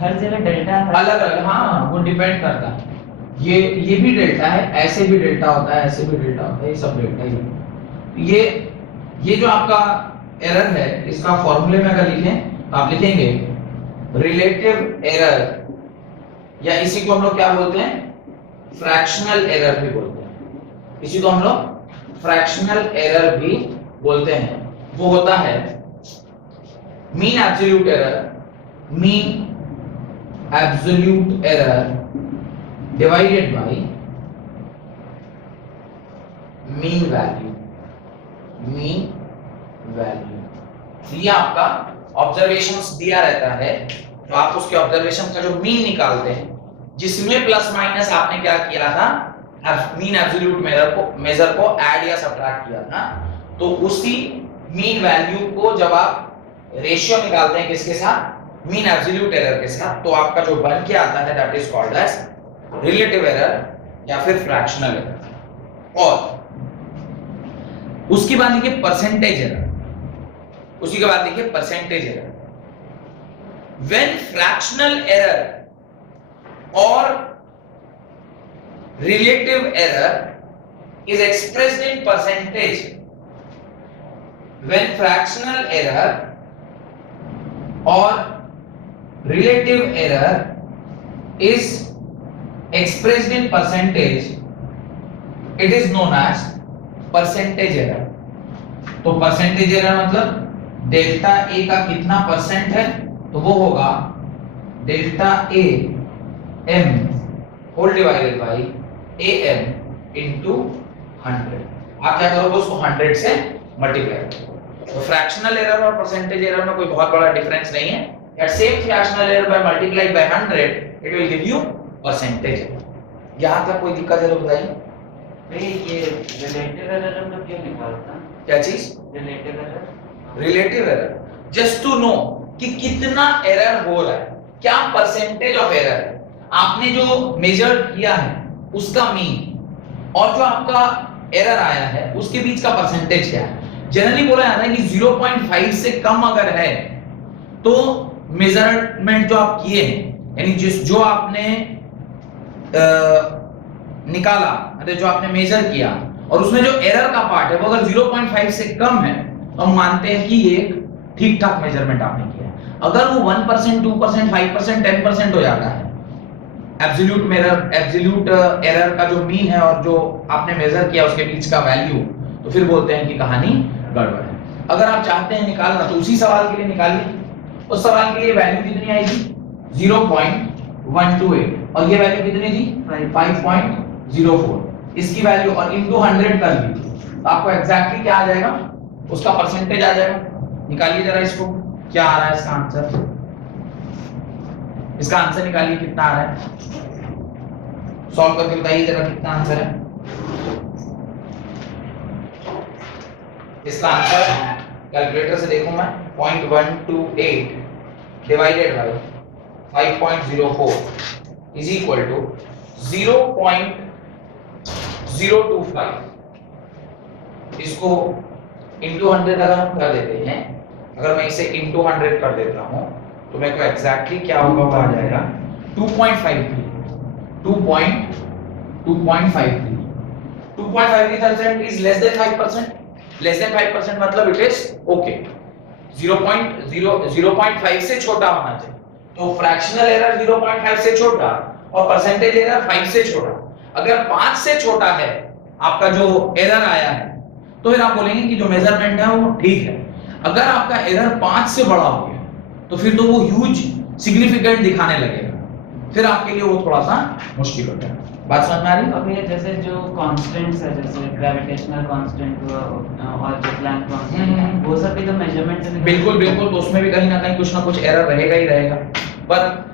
हर जगह डेल्टा अलग अलग, हाँ वो डिपेंड करता है। ये भी डेल्टा है, ऐसे भी डेल्टा होता है, ऐसे भी डेल्टा होता है, ये सब डेल्टा ही है। ये जो आपका एरर है, इसका फॉर्मूले में अगर लिखें तो आप लिखेंगे रिलेटिव एरर, या इसी को हम लोग क्या बोलते हैं, फ्रैक्शनल एरर भी बोलते हैं, इसी को हम लोग फ्रैक्शनल एरर भी बोलते हैं। वो होता है mean absolute error, mean absolute error divided by mean value, mean value. ये आपका ऑब्जर्वेशंस दिया रहता है, तो आप उसके ऑब्जर्वेशन का जो मीन निकालते हैं, जिसमें प्लस माइनस आपने क्या किया था, मीन एब्सोल्यूट मेजर को ऐड या सब्ट्रैक्ट किया था, तो उसी मीन वैल्यू को जब आप रेशियो निकालते हैं किसके साथ, मीन एब्सोल्यूट एरर के साथ, तो आपका जो बन के आता है that is called as relative error या फिर फ्रैक्शनल एरर। और उसके बाद देखिए परसेंटेज एरर, उसी के बाद देखिए percentage error. When fractional error और relative error is expressed in percentage, when fractional error और relative error is expressed in percentage, it is known as percentage error. तो परसेंटेज एरर मतलब डेल्टा ए का कितना परसेंट है, तो वो होगा delta A M whole divided by A M into 100। आप क्या करोगे, उसको 100 से मल्टीप्लाई करोगे। तो फ्रैक्शनल एरर और परसेंटेज एरर में कोई बहुत बड़ा डिफरेंस नहीं है। At same fractional error by multiplied by 100 it will give you percentage. यहां तक कोई दिक्कत है तो बताइए। भाई ये रिलेटिव एरर हम लोग क्यों निकालते हैं? क्या चीज, relative error? Relative error just to know कि कितना एरर हो रहा है, क्या परसेंटेज ऑफ एरर है, आपने जो मेजर किया है उसका मीन और जो आपका एरर आया है उसके बीच का परसेंटेज क्या है। जनरली बोला जाता है कि 0.5 से कम अगर है तो मेजरमेंट जो आप किए हैं, यानी जो आपने निकाला, मतलब जो आपने मेजर किया और उसमें जो एरर का पार्ट है वो अगर 0.5 से कम है तो हम मानते हैं कि ये ठीक ठाक मेजरमेंट आपने किया। अगर वो 1%, 2%, 5%, 10% हो जाता है एब्सोल्यूट एरर का जो मीन है और जो आपने मेजर किया उसके बीच का वैल्यू, तो फिर बोलते हैं कि कहानी गड़बड़ है। अगर आप चाहते हैं निकालना तो उसी सवाल के लिए निकालिए। उस सवाल के लिए वैल्यू कितनी आएगी, 0.128 और ये वैल्यू कितनी थी, 5.04। इसकी वैल्यू और इनटू 100 कर लीजिए तो आपको एग्जैक्टली क्या आ जाएगा, उसका परसेंटेज आ जाएगा। निकालिए जरा इसको, क्या आ रहा है इसका आंसर, इसका आंसर निकालिए कितना आ रहा है, सॉल्व करके बताइए जरा कितना आंसर है। इसका आंसर कैलकुलेटर से देखूं मैं 0.128 divided by 5.04 is equal to 0.025। इसको इंटू 100 अगर हम कर देते हैं, अगर मैं इसे इंटू 100 कर देता हूं तो मेरे को एग्जैक्टली क्या होगा, वो आ जाएगा 2.53 2.53% is less than 5%. Less than 5% मतलब it is okay. 0.5 से छोटा होना चाहिए। तो फ्रैक्शनल एरर 0.5 से छोटा और परसेंटेज एरर 5 से छोटा। अगर 5 से छोटा है आपका जो एरर आया है तो फिर आप बोलेंगे कि जो मेजरमेंट है वो ठीक है। अगर आपका एरर 5 से बड़ा हो गया तो फिर तो वो ह्यूज सिग्निफिकेंट दिखाने लगेगा, फिर आपके लिए वो थोड़ा सा मुश्किल होता है। बात समझ में आ रही है? अब ये जैसे जो कांस्टेंट्स है, जैसे ग्रेविटेशनल कांस्टेंट और जो प्लैंक कांस्टेंट, वो सब भी तो मेजरमेंट से बिल्कुल बिल्कुल, तो उसमें भी कहीं ना कहीं कुछ ना कुछ एरर रहेगा ही रहेगा। पर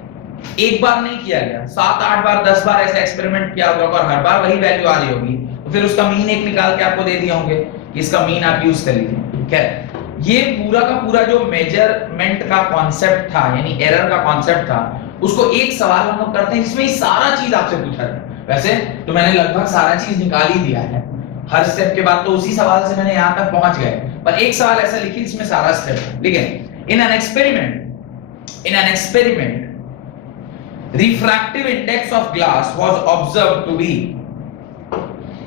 एक बार नहीं किया गया, 7-8 बार 10 बार ऐसा एक्सपेरिमेंट किया होगा और हर बार वही वैल्यू आ रही होगी, तो फिर उसका मीन एक निकाल के आपको दे दिए होंगे, इसका मीन आप यूज कर लीजिए। ठीक है, ये पूरा का पूरा जो मेजरमेंट का कॉन्सेप्ट था, यानी एरर का कॉन्सेप्ट था, उसको एक सवाल हम लोग करते हैं जिसमें ये सारा चीज आपसे पूछा जाए। वैसे तो मैंने लगभग सारा चीज निकाल ही दिया है, हर स्टेप के बाद तो उसी सवाल से मैंने यहां तक पहुंच गए, पर एक सवाल ऐसा लिखिए जिसमें सारा स्टेप है। लिखें, in an experiment refractive index of glass was observed to be,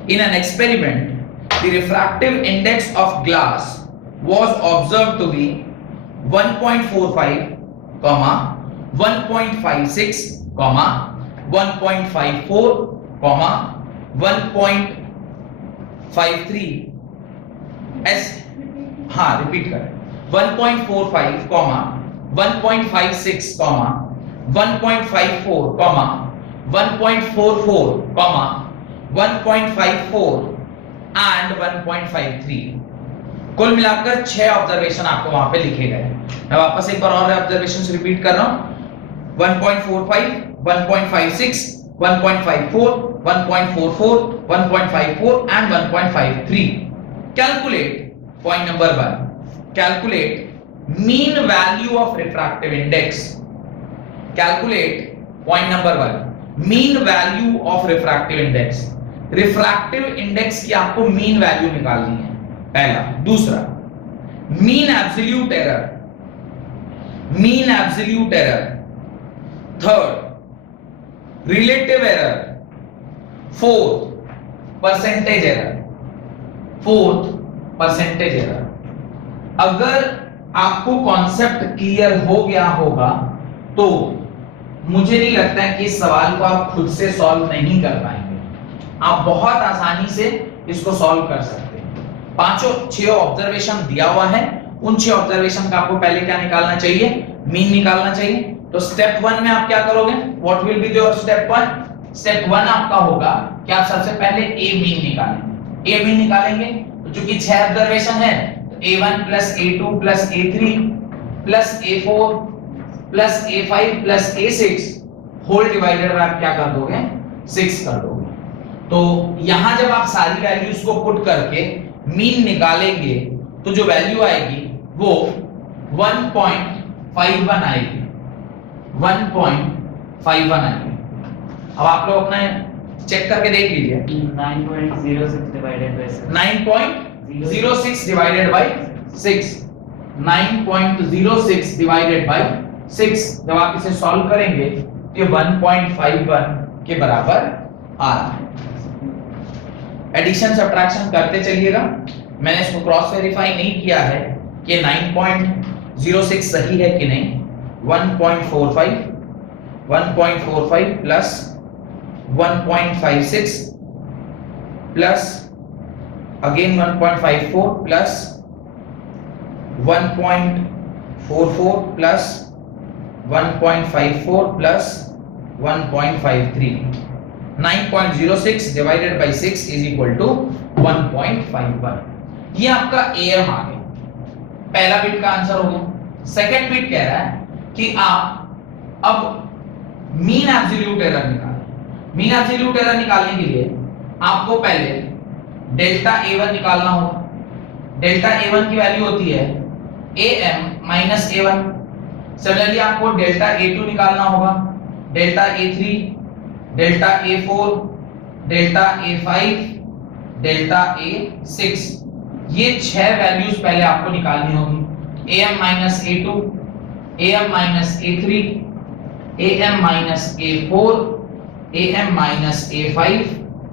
in an experiment the refractive index of glass was observed to be 1.45, 1.56, 1.54, 1.53 ऐसे, हाँ रिपीट करें, 1.45, 1.56, 1.54, 1.44, 1.54 and 1.53। कुल मिलाकर 6 ऑब्जर्वेशन आपको वहां पे लिखे गए। मैं वापस एक बार और ऑब्जर्वेशंस रिपीट कर रहा हूं, 1.45, 1.56, 1.54, 1.44, 1.54 and 1.53। Calculate point number 1, calculate mean value of refractive index। Calculate point number 1, mean value of refractive index। refractive index की आपको mean value निकालनी है, पहला। दूसरा, mean absolute error, mean absolute error। Third, relative error। Fourth, percentage error। Fourth, percentage error। अगर आपको concept clear हो गया होगा तो मुझे नहीं लगता है कि इस सवाल को आप खुद से सॉल्व नहीं कर पाएंगे, आप बहुत आसानी से इसको सॉल्व कर सकते हैं। 6 ऑब्जर्वेशन दिया हुआ है, उन 6 ऑब्जर्वेशन का आपको पहले क्या निकालना चाहिए, मीन निकालना चाहिए। तो स्टेप 1 में आप क्या करोगे, what will be your step 1? Step 1 आपका होगा कि आप सबसे पहले ए मीन निकालेंगे। ए मीन निकालेंगे तो चूंकि 6 ऑब्जर्वेशन है तो A1 + A2 + A3 + A4 + A5 + A6 whole divided bye आप क्या कर दोगे, 6 कर दोगे। तो यहां जब आप सारी वैल्यूज को पुट करके मीन निकालेंगे तो जो वैल्यू आएगी वो 1.51 आएगी, 1.51 आएगी। अब आप लोग अपना चेक करके देख लीजिए, 9.06 divided by 6, 9.06 divided by 6, 9.06 divided by 6। जब आप इसे सॉल्व करेंगे तो ये 1.51 के बराबर आ रहा है। एडिशन सब्ट्रैक्शन करते चलिएगा। मैंने इसको क्रॉस वेरीफाई नहीं किया है कि 9.06 सही है कि नहीं। 1.45 plus 1.56 plus again 1.54 plus 1.44 plus 1.54 plus 1.53। 9.06 divided by 6 is equal to 1.51। ये आपका AM आ गया, पहला बिट का आंसर हो गया। सेकंड बिट कह रहा है कि आप अब मीन एब्सोल्यूट एरर निकालें। मीन एब्सोल्यूट एरर निकालने के लिए आपको पहले डेल्टा A1 निकालना होगा। डेल्टा A1 की वैल्यू होती है AM माइनस A1। सिमिलरली आपको डेल्टा A2 निकालना होगा, delta A3, delta A4, delta A5, delta A6। ये 6 वैल्यूज पहले आपको निकालनी होगी। AM minus A2, AM minus A3, AM minus A4, AM minus A5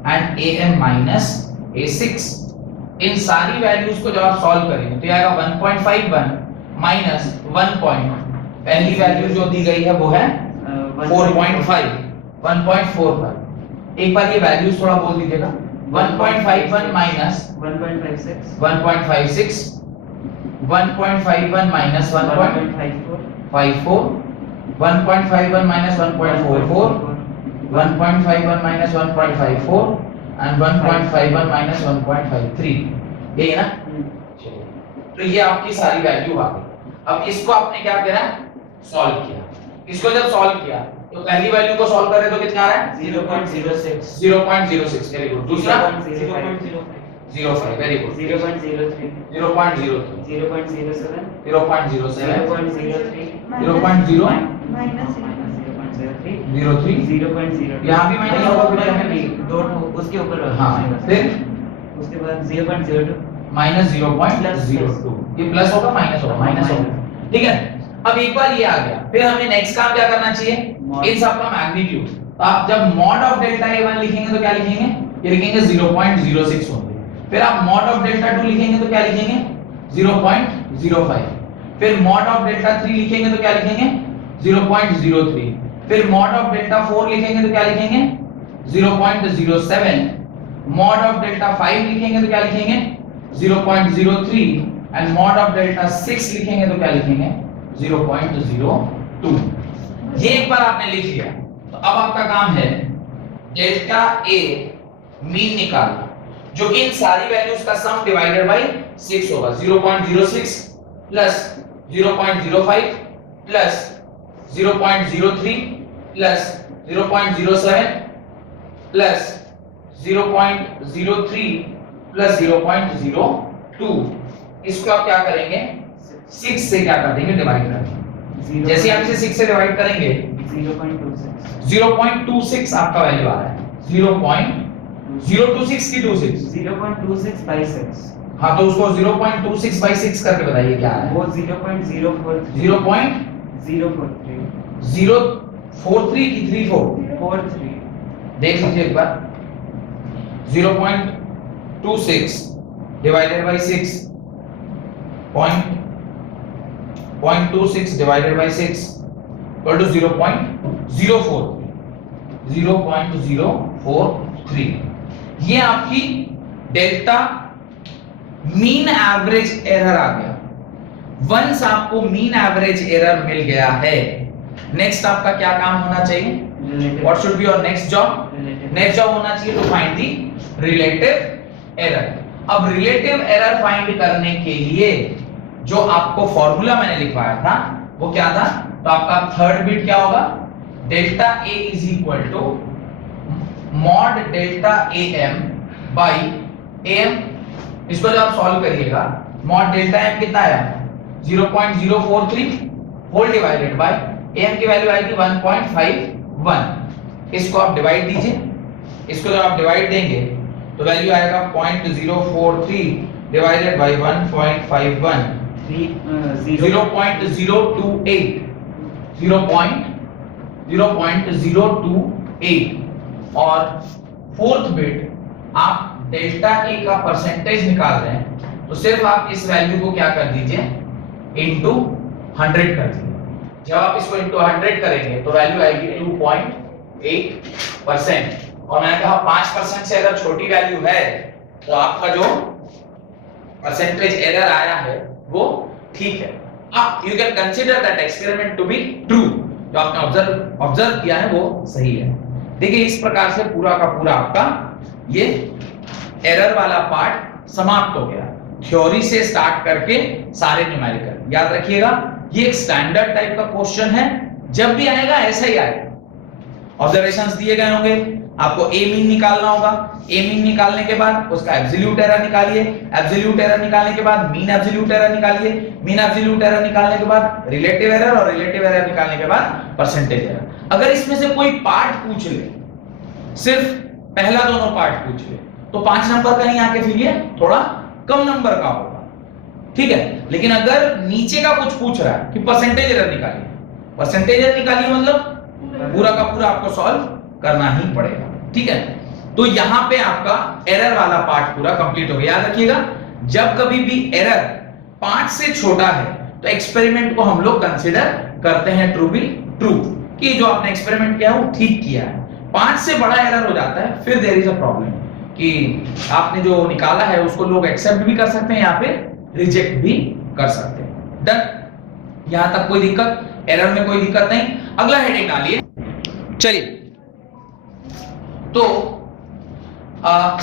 and AM minus A6। इन सारी values को जब आप सॉल्व करेंगे तो ये आएगा 1.51 माइनस 1 पहली वैल्यू जो दी गई है वो है 4.5 1.45। एक बार ये वैल्यूज थोड़ा बोल दीजिएगा। 1.51 minus 1.56 1.56, 1.51 minus 1.54, 1.51 minus 1.44, 1.51 minus 1.54 and 1.51 minus 1.53। ये है ना? तो ये आपकी सारी वैल्यू आ गई। अब इसको आपने क्या करा, सॉल्व किया। इसको जब सॉल्व किया तो पहली वैल्यू को सॉल्व करें तो कितना आ रहा है? 0.06 0.06। Very good. दूसरा 0.05 वेरी गुड। 0.03 0.03 0.07 0.07 0.03 0.0 माइनस 03 0.0 यहाँ भी माइनस होगा, फिर यहाँ भी दो उसके ऊपर हाँ, फिर उसके बाद 0.02 माइनस 0.02। ये प्लस होगा माइनस होगा, माइनस होगा। ठीक है, अब एक बार ये आ गया, फिर हमें नेक्स्ट काम क्या करना चाहिए? इन सब का मैग्नीट्यूड। तो आप जब मॉड ऑफ डेल्टा A1 लिखेंगे तो क्या लिखेंगे? ये लिखेंगे 0.06 होंगे। फिर आप मॉड ऑफ डेल्टा 2 लिखेंगे तो क्या लिखेंगे? 0.05। फिर मॉड ऑफ डेल्टा 3 लिखेंगे तो क्या लिखेंगे? 0.03। फिर मॉड ऑफ डेल्टा 4 लिखेंगे तो क्या लिखेंगे? 0.07। मॉड ऑफ डेल्टा 5 लिखेंगे तो क्या लिखेंगे? 0.03 एंड मॉड ऑफ डेल्टा 6 लिखेंगे तो क्या लिखेंगे? 0.02। ये एक बार आपने लिख लिया तो अब आपका काम है डेल्टा A मीन निकालना, जो कि इन सारी वैल्यूज का सम डिवाइडेड बाय 6 होगा। 0.06 plus 0.05 plus 0.03 plus 0.07 plus 0.03 plus 0.02। इसको आप क्या करेंगे? 6 से क्या कर देंगे? डिवाइड कर देंगे। जैसे आप इसे 6 से डिवाइड करेंगे 0.26 आपका वैल्यू आ रहा है। 0.026 की 26 0.26 by 6। हाँ, तो उसको 0.26 by 6 करके बताइए क्या है? वो 0.043 0.043 की 34 देख लीजिए एक बार। 0.26 divided by 6 0.26 divided by 6 equal to 0.043। ये आपकी डेल्टा मीन एवरेज एरर आ गया। वंस आपको मीन एवरेज एरर मिल गया है, नेक्स्ट आपका क्या काम होना चाहिए? What should be your next job? Next job होना चाहिए to find the relative error. अब रिलेटिव एरर फाइंड करने के लिए जो आपको फॉर्मूला मैंने लिखवाया था वो क्या था? तो आपका थर्ड बिट क्या होगा? Delta A is equal to mod delta AM by AM। इसको जब आप सॉल्व करिएगा, मॉड डेल्टा M कितना आया? 0.043 होल डिवाइडेड बाय AM की वैल्यू आएगी 1.51। इसको आप डिवाइड दीजिए। इसको जब आप डिवाइड देंगे तो वैल्यू आएगा 0.043 डिवाइडेड बाय 1.51 0.028 और फोर्थ बिट आप डेल्टा A का परसेंटेज निकाल रहे हैं तो सिर्फ आप इस वैल्यू को क्या कर दीजिए? इनटू 100 कर दीजिए। जब आप इसको इनटू 100 करेंगे तो वैल्यू आएगी 2.8%। और मैंने कहा 5% से अगर छोटी वैल्यू है तो आपका जो परसेंटेज एरर आया है वो ठीक है। अब you can consider that experiment to be true. जो आपने ऑब्जर्व किया है वो सही है। देखिए, इस प्रकार से पूरा का पूरा आपका ये एरर वाला पार्ट समाप्त हो गया। थ्योरी से स्टार्ट करके सारे न्यूमेरिकल याद रखिएगा। ये एक स्टैंडर्ड टाइप का क्वेश्चन है, जब भी आएगा ऐसा ही आएगा। ऑब्जर्वेशंस दिए गए होंगे, आपको ए मीन निकालना होगा, ए मीन निकालने के बाद उसका एब्सोल्यूट एरर निकालिए, एब्सोल्यूट एरर निकालने के बाद मीन एब्सोल्यूट एरर निकालिए, मीन एब्सोल्यूट एरर निकालने के बाद रिलेटिव एरर, और रिलेटिव एरर निकालने के बाद परसेंटेज एरर। अगर इसमें से कोई पार्ट पूछ ले, सिर्फ पहला दोनों पार्ट पूछ ले, तो 5 नंबर का नहीं आके फिर ये थोड़ा कम नंबर का होगा, ठीक है। लेकिन अगर नीचे का कुछ पूछ रहा है कि परसेंटेज एरर निकालिए, परसेंटेज एरर निकालिए मतलब पूरा का पूरा आपको सॉल्व करना ही पड़ेगा, ठीक है। तो यहां पे आपका एरर वाला पार्ट पूरा कंप्लीट हो गया। याद रखिएगा, जब कभी भी एरर 5 से छोटा है तो एक्सपेरिमेंट को हम लोग कंसीडर करते हैं ट्रू बी ट्रू, कि जो आपने एक्सपेरिमेंट किया वो ठीक किया है। 5 से बड़ा एरर हो जाता है फिर देयर इज अ प्रॉब्लम, कि आपने जो निकाला है उसको लोग एक्सेप्ट भी कर सकते हैं या फिर रिजेक्ट भी कर सकते हैं। डन, यहां तक कोई दिक्कत, एरर में कोई दिक्कत नहीं। अगला हेडिंग डालिए, चलिए। तो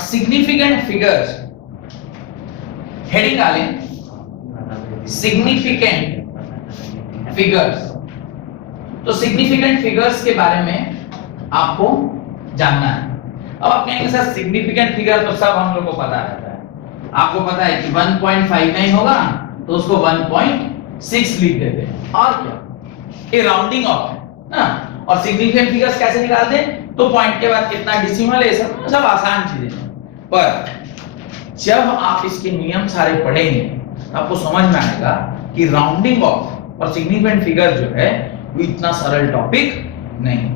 सिग्निफिकेंट फिगर्स, हेडिंग डालें सिग्निफिकेंट फिगर्स। तो सिग्निफिकेंट फिगर्स के बारे में आपको जानना है। अब आप कहेंगे सर सिग्निफिकेंट फिगर तो सब हम लोग को पता रहता है, आपको पता है कि 1.59 होगा तो उसको 1.6 लिख देते हैं, और क्या, ये राउंडिंग ऑफ है ना। और सिग्निफिकेंट फिगर्स कैसे निकालते हैं, तो पॉइंट के बाद कितना डेसिमल है, सब आसान चीजें हैं। पर जब आप इसके नियम सारे पढ़ेंगे आपको समझ में आएगा कि राउंडिंग ऑफ और सिग्निफिकेंट फिगर जो है वो इतना सरल टॉपिक नहीं,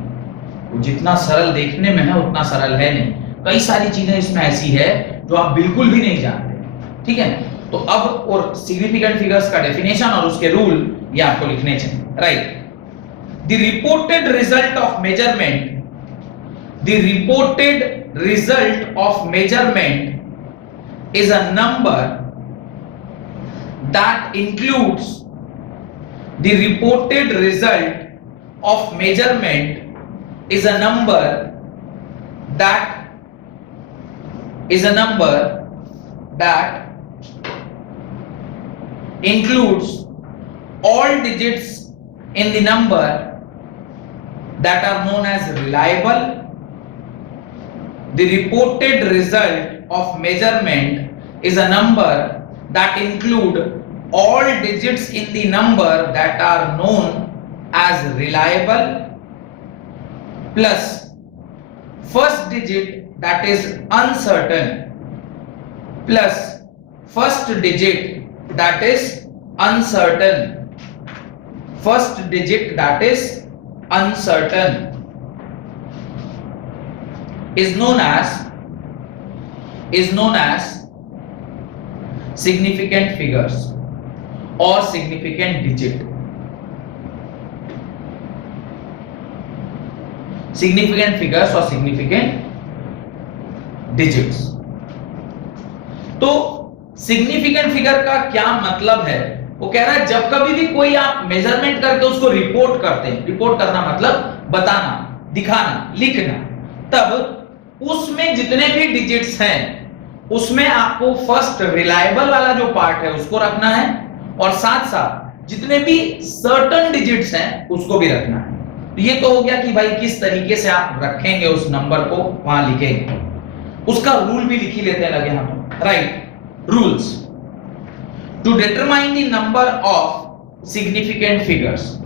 वो जितना सरल देखने में है उतना सरल है नहीं। कई सारी चीजें इसमें ऐसी है जो आप बिल्कुल भी नहीं जानते, ठीक है। तो अब और सिग्निफिकेंट फिगर्स का डेफिनेशन और उसके रूल ये आपको लिखने चाहिए, right. The reported result of measurement, the reported result of measurement is a number that includes the reported result of measurement is a number that includes all digits in the number that are known as reliable. The reported result of measurement is a number that include all digits in the number that are known as reliable plus first digit that is uncertain plus first digit that is uncertain, first digit that is uncertain is known as significant figures or significant digit. Significant figures or significant digits. तो significant figure का क्या मतलब है, वो कह रहा है जब कभी भी कोई आप मेजरमेंट करके उसको रिपोर्ट करते हैं, रिपोर्ट करना मतलब बताना, दिखाना, लिखना, तब उसमें जितने भी डिजिट्स हैं उसमें आपको फर्स्ट रिलायबल वाला जो पार्ट है उसको रखना है, और साथ साथ जितने भी सर्टेन डिजिट्स हैं उसको भी रखना है। तो ये तो हो गया कि भाई किस तरीके से आप रखेंगे उस नंबर को, वहां लिखेंगे, उसका रूल भी लिख ही लेते हैं लगे हम, right. Rules to determine the number of significant figures.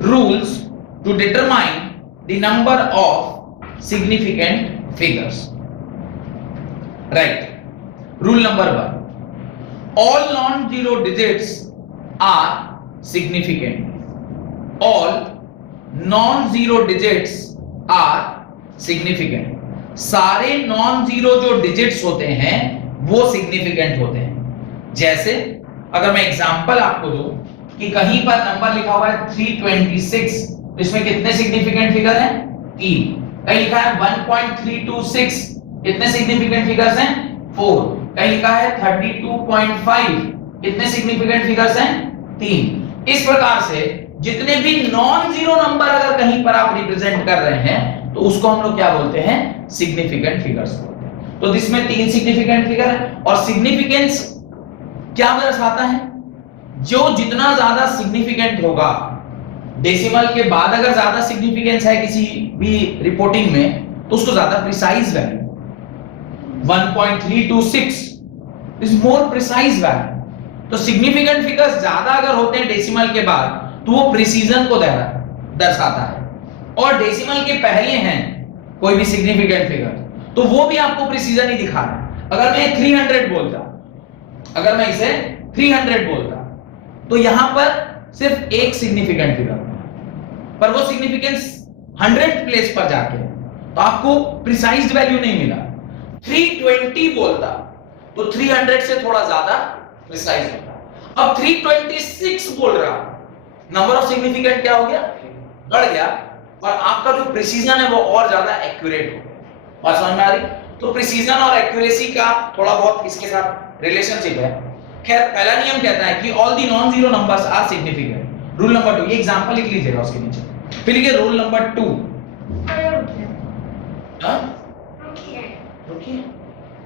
Rules to determine the number of significant figures. Right. Rule number 1. All non-zero digits are significant. All non-zero digits are significant. सारे non-zero जो digits होते हैं वो significant होते हैं। जैसे अगर मैं एग्जांपल आपको दूं कि कहीं पर नंबर लिखा हुआ है 326, तो इसमें कितने सिग्निफिकेंट फिगर हैं? 3। कहीं लिखा है 1.326, कितने सिग्निफिकेंट फिगर्स हैं? 4। कहीं लिखा है 32.5, कितने सिग्निफिकेंट फिगर्स हैं? 3। इस प्रकार से जितने भी नॉन जीरो नंबर अगर कहीं पर आप रिप्रेजेंट कर रहे हैं तो उसको हम लोग क्या बोलते हैं? सिग्निफिकेंट फिगर्स बोलते हैं। तो इसमें 3 सिग्निफिकेंट फिगर है, और सिग्निफिकेंस क्या दर्शाता है? जो जितना ज्यादा सिग्निफिकेंट होगा डेसिमल के बाद अगर ज्यादा सिग्निफिकेंस है किसी भी रिपोर्टिंग में तो उसको ज्यादा precise value 1.326 is more precise value. तो सिग्निफिकेंट फिगर्स ज्यादा अगर होते हैं डेसिमल के बाद तो वो प्रिसीजन को दर्शाता है, और डेसिमल के पहले हैं कोई भी सिग्निफिकेंट फिगर तो वो भी आपको प्रिसीजन ही दिखा रहा है। अगर मैं 300 बोलता, अगर मैं इसे 300 बोलता तो यहां पर सिर्फ एक सिग्निफिकेंट फिगर, पर वो सिग्निफिकेंस 100 प्लेस पर जाके तो आपको प्रिसाइज्ड वैल्यू नहीं मिला। 320 बोलता तो 300 से थोड़ा ज्यादा प्रिसाइज होता। अब 326 बोल रहा, नंबर ऑफ सिग्निफिकेंट क्या हो गया, बढ़ गया, और आपका जो प्रिसीजन है वो और ज्यादा एक्यूरेट हो गया। बात समझ में आ रही? तो प्रिसीजन और एक्यूरेसी का थोड़ा बहुत इसके साथ रिलेशनशिप है। खैर पहला नियम कहता है कि all the non zero numbers are significant. Rule number 2, ये एग्जांपल लिख लीजिएगा उसके नीचे, फिर लिखिए रूल नंबर 2। रुकिए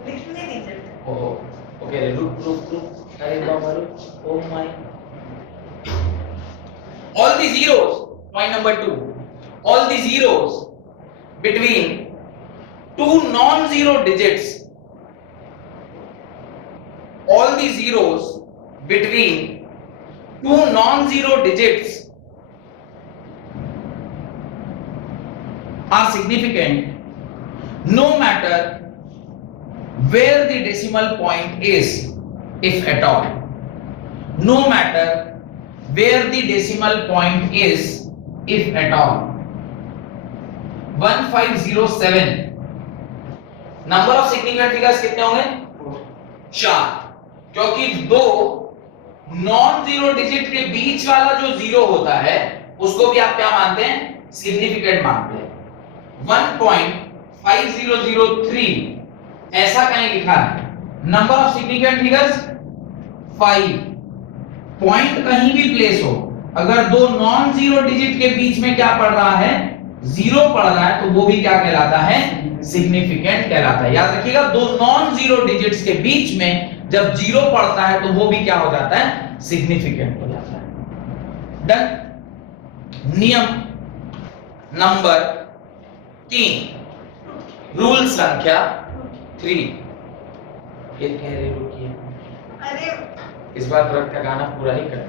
लिखने दीजिए। ओहो ओके, रुक अरे बाबा रुक, oh my, all the zeros, point number 2, all the zeros between two non-zero digits, all the zeros between two non-zero digits are significant no matter where the decimal point is, if at all. No matter where the decimal point is, if at all. 1507 number of significant figures कितने होंगे? 4, क्योंकि दो non zero digit के बीच वाला जो zero होता है उसको भी आप क्या मानते हैं? सिग्निफिकेंट मानते हैं। 1.5003 ऐसा कहीं लिखा है। Number of significant figures 5, point कहीं भी प्लेस हो, अगर दो नॉन जीरो डिजिट के बीच में क्या पड़ रहा है? जीरो पड़ रहा है, तो वो भी क्या कहलाता है? सिग्निफिकेंट कहलाता है। याद रखिएगा, दो नॉन जीरो डिजिट्स के बीच में जब जीरो पड़ता है तो वो भी क्या हो जाता है? सिग्निफिकेंट हो जाता है। डन। नियम नंबर 3, रूल संख्या 3। ये कह रहे रुकिए, अरे इस बार व्रत का गाना पूरा ही कर।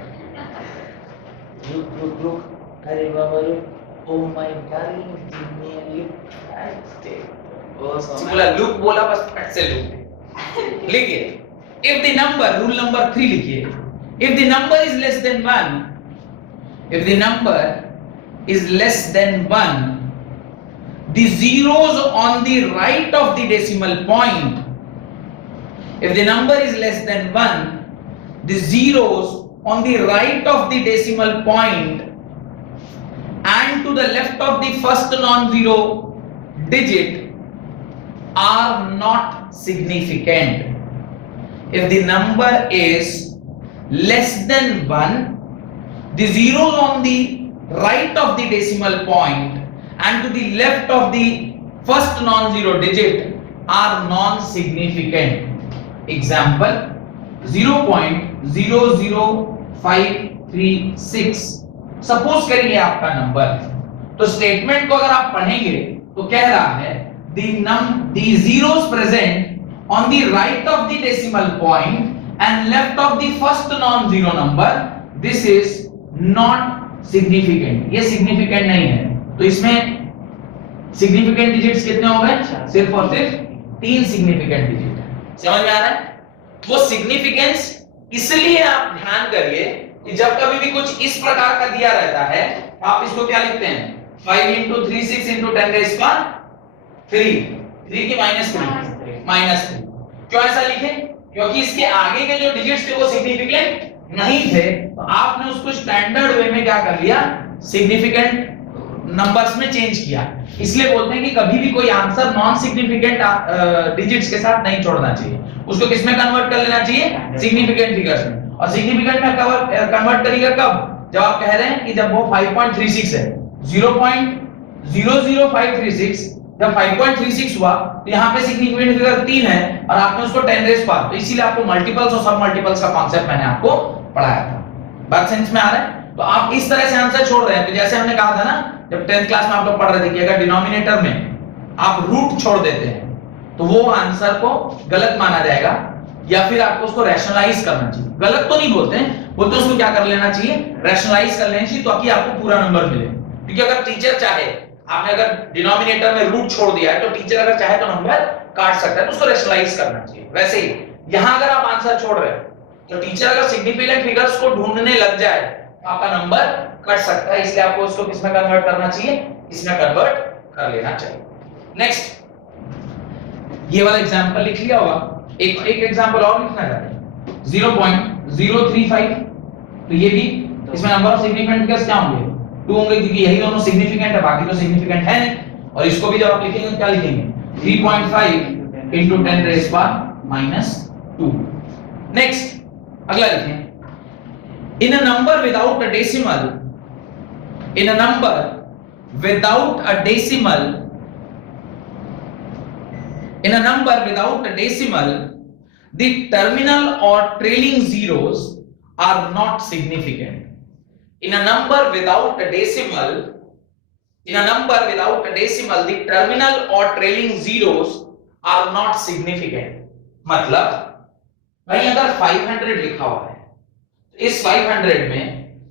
रुक रुक रुक, अरे बाबा रुक, oh my darling Jimmy look, ओ बोला लुक, बोला बस फट से लुक। लिखिए, if the number, rule number 3 लिखिए, if the number is less than 1, if the number is less than 1, the zeros on the right of the decimal point, if the number is less than 1, the zeros on the right of the decimal point and to the left of the first non-zero digit are not significant. If the number is less than 1, the zeros on the right of the decimal point and to the left of the first non-zero digit are non-significant. Example, 0.00536 suppose करिए आपका number. तो statement को अगर आप पढ़ेंगे तो कह रहा है the zeros present on the right of the decimal point and left of the first non-zero number, this is not significant, ये सिग्निफिकेंट नहीं है। तो इसमें सिग्निफिकेंट डिजिट्स कितने हो गए? सिर्फ और सिर्फ 3 सिग्निफिकेंट डिजिट है। समझ में आ रहा है? वो सिग्निफिकेंस इसलिए आप ध्यान करिए कि जब कभी भी कुछ इस प्रकार का दिया रहता है आप इसको क्या लिखते हैं? 5 into 3 6 into 10 raised to 3, 3 की -3। क्यों ऐसा लिखे? क्योंकि इसके आगे के जो डिजिट्स थे वो सिग्निफिकेंट नहीं थे, तो आपने उसको स्टैंडर्ड वे में क्या कर लिया? सिग्निफिकेंट नंबर्स में चेंज किया। इसलिए बोलते हैं कि कभी भी कोई आंसर नॉन सिग्निफिकेंट डिजिट्स के साथ नहीं छोड़ना चाहिए, उसको किस में कन्वर्ट कर लेना चाहिए? सिग्निफिकेंट फिगर्स में। और सिग्निफिकेंट में कन्वर्ट करिएगा कब? जब आप कह रहे हैं कि जब वो 5.36 है, 0.00536 जब 5.36 हुआ तो यहाँ पे सिग्निफिकेंट फिगर 3 है और आपने उसको 10 रेज़ पावर, तो इसीलिए आपको मल्टीपल्स और सब मल्टीपल्स का कॉन्सेप्ट मैंने आपको पढ़ाया था। बात सेंस में आ रहा है? तो आप इस तरह से आंसर छोड़ रहे हैं। तो जैसे हमने कहा था ना जब 10th क्लास में आप लोग पढ़ रहे थे कि अगर डिनोमिनेटर में आप रूट छोड़ देते हैं तो वो आंसर को गलत माना जाएगा या फिर आपको उसको रैशनलाइज करना चाहिए। गलत तो नहीं बोलते हैं, बोलते उसको क्या कर लेना चाहिए, रैशनलाइज कर लेना चाहिए ताकि आपको पूरा नंबर मिले। क्योंकि अगर टीचर चाहे, आपने अगर डिनोमिनेटर में रूट छोड़ दिया है तो टीचर अगर चाहे तो नंबर काट सकता है, तो उसको रैशनलाइज करना चाहिए। वैसे ही यहां अगर आप आंसर छोड़ रहे हैं तो टीचर अगर सिग्निफिकेंट फिगर्स को ढूंढने लग जाए तो आपका नंबर कट सकता है, इसलिए आपको उसको किसमें कन्वर्ट करना चाहिए, इसमें कन्वर्ट कर लेना चाहिए। नेक्स्ट, ये वाला एग्जांपल लिख लिया होगा। एक एग्जांपल और लिखना चाहते हैं 0.035, तो ये भी इसमें नंबर ऑफ सिग्निफिकेंट फिगर्स क्या होंगे, 2 होंगे, क्योंकि यही दोनों सिग्निफिकेंट है, बाकी तो सिग्निफिकेंट है नहीं। और इसको भी जब आप लिखेंगे तो क्या लिखेंगे, 3.5 into 10 raised power -2। नेक्स्ट, अगला लिखें, in a number without a decimal, in a number without a decimal, in a number without a decimal, the terminal or trailing zeros are not significant. In a number without a decimal, in a number without a decimal, the terminal or trailing zeros are not significant. मतलब भाई अगर 500 लिखा हुआ है तो इस 500 में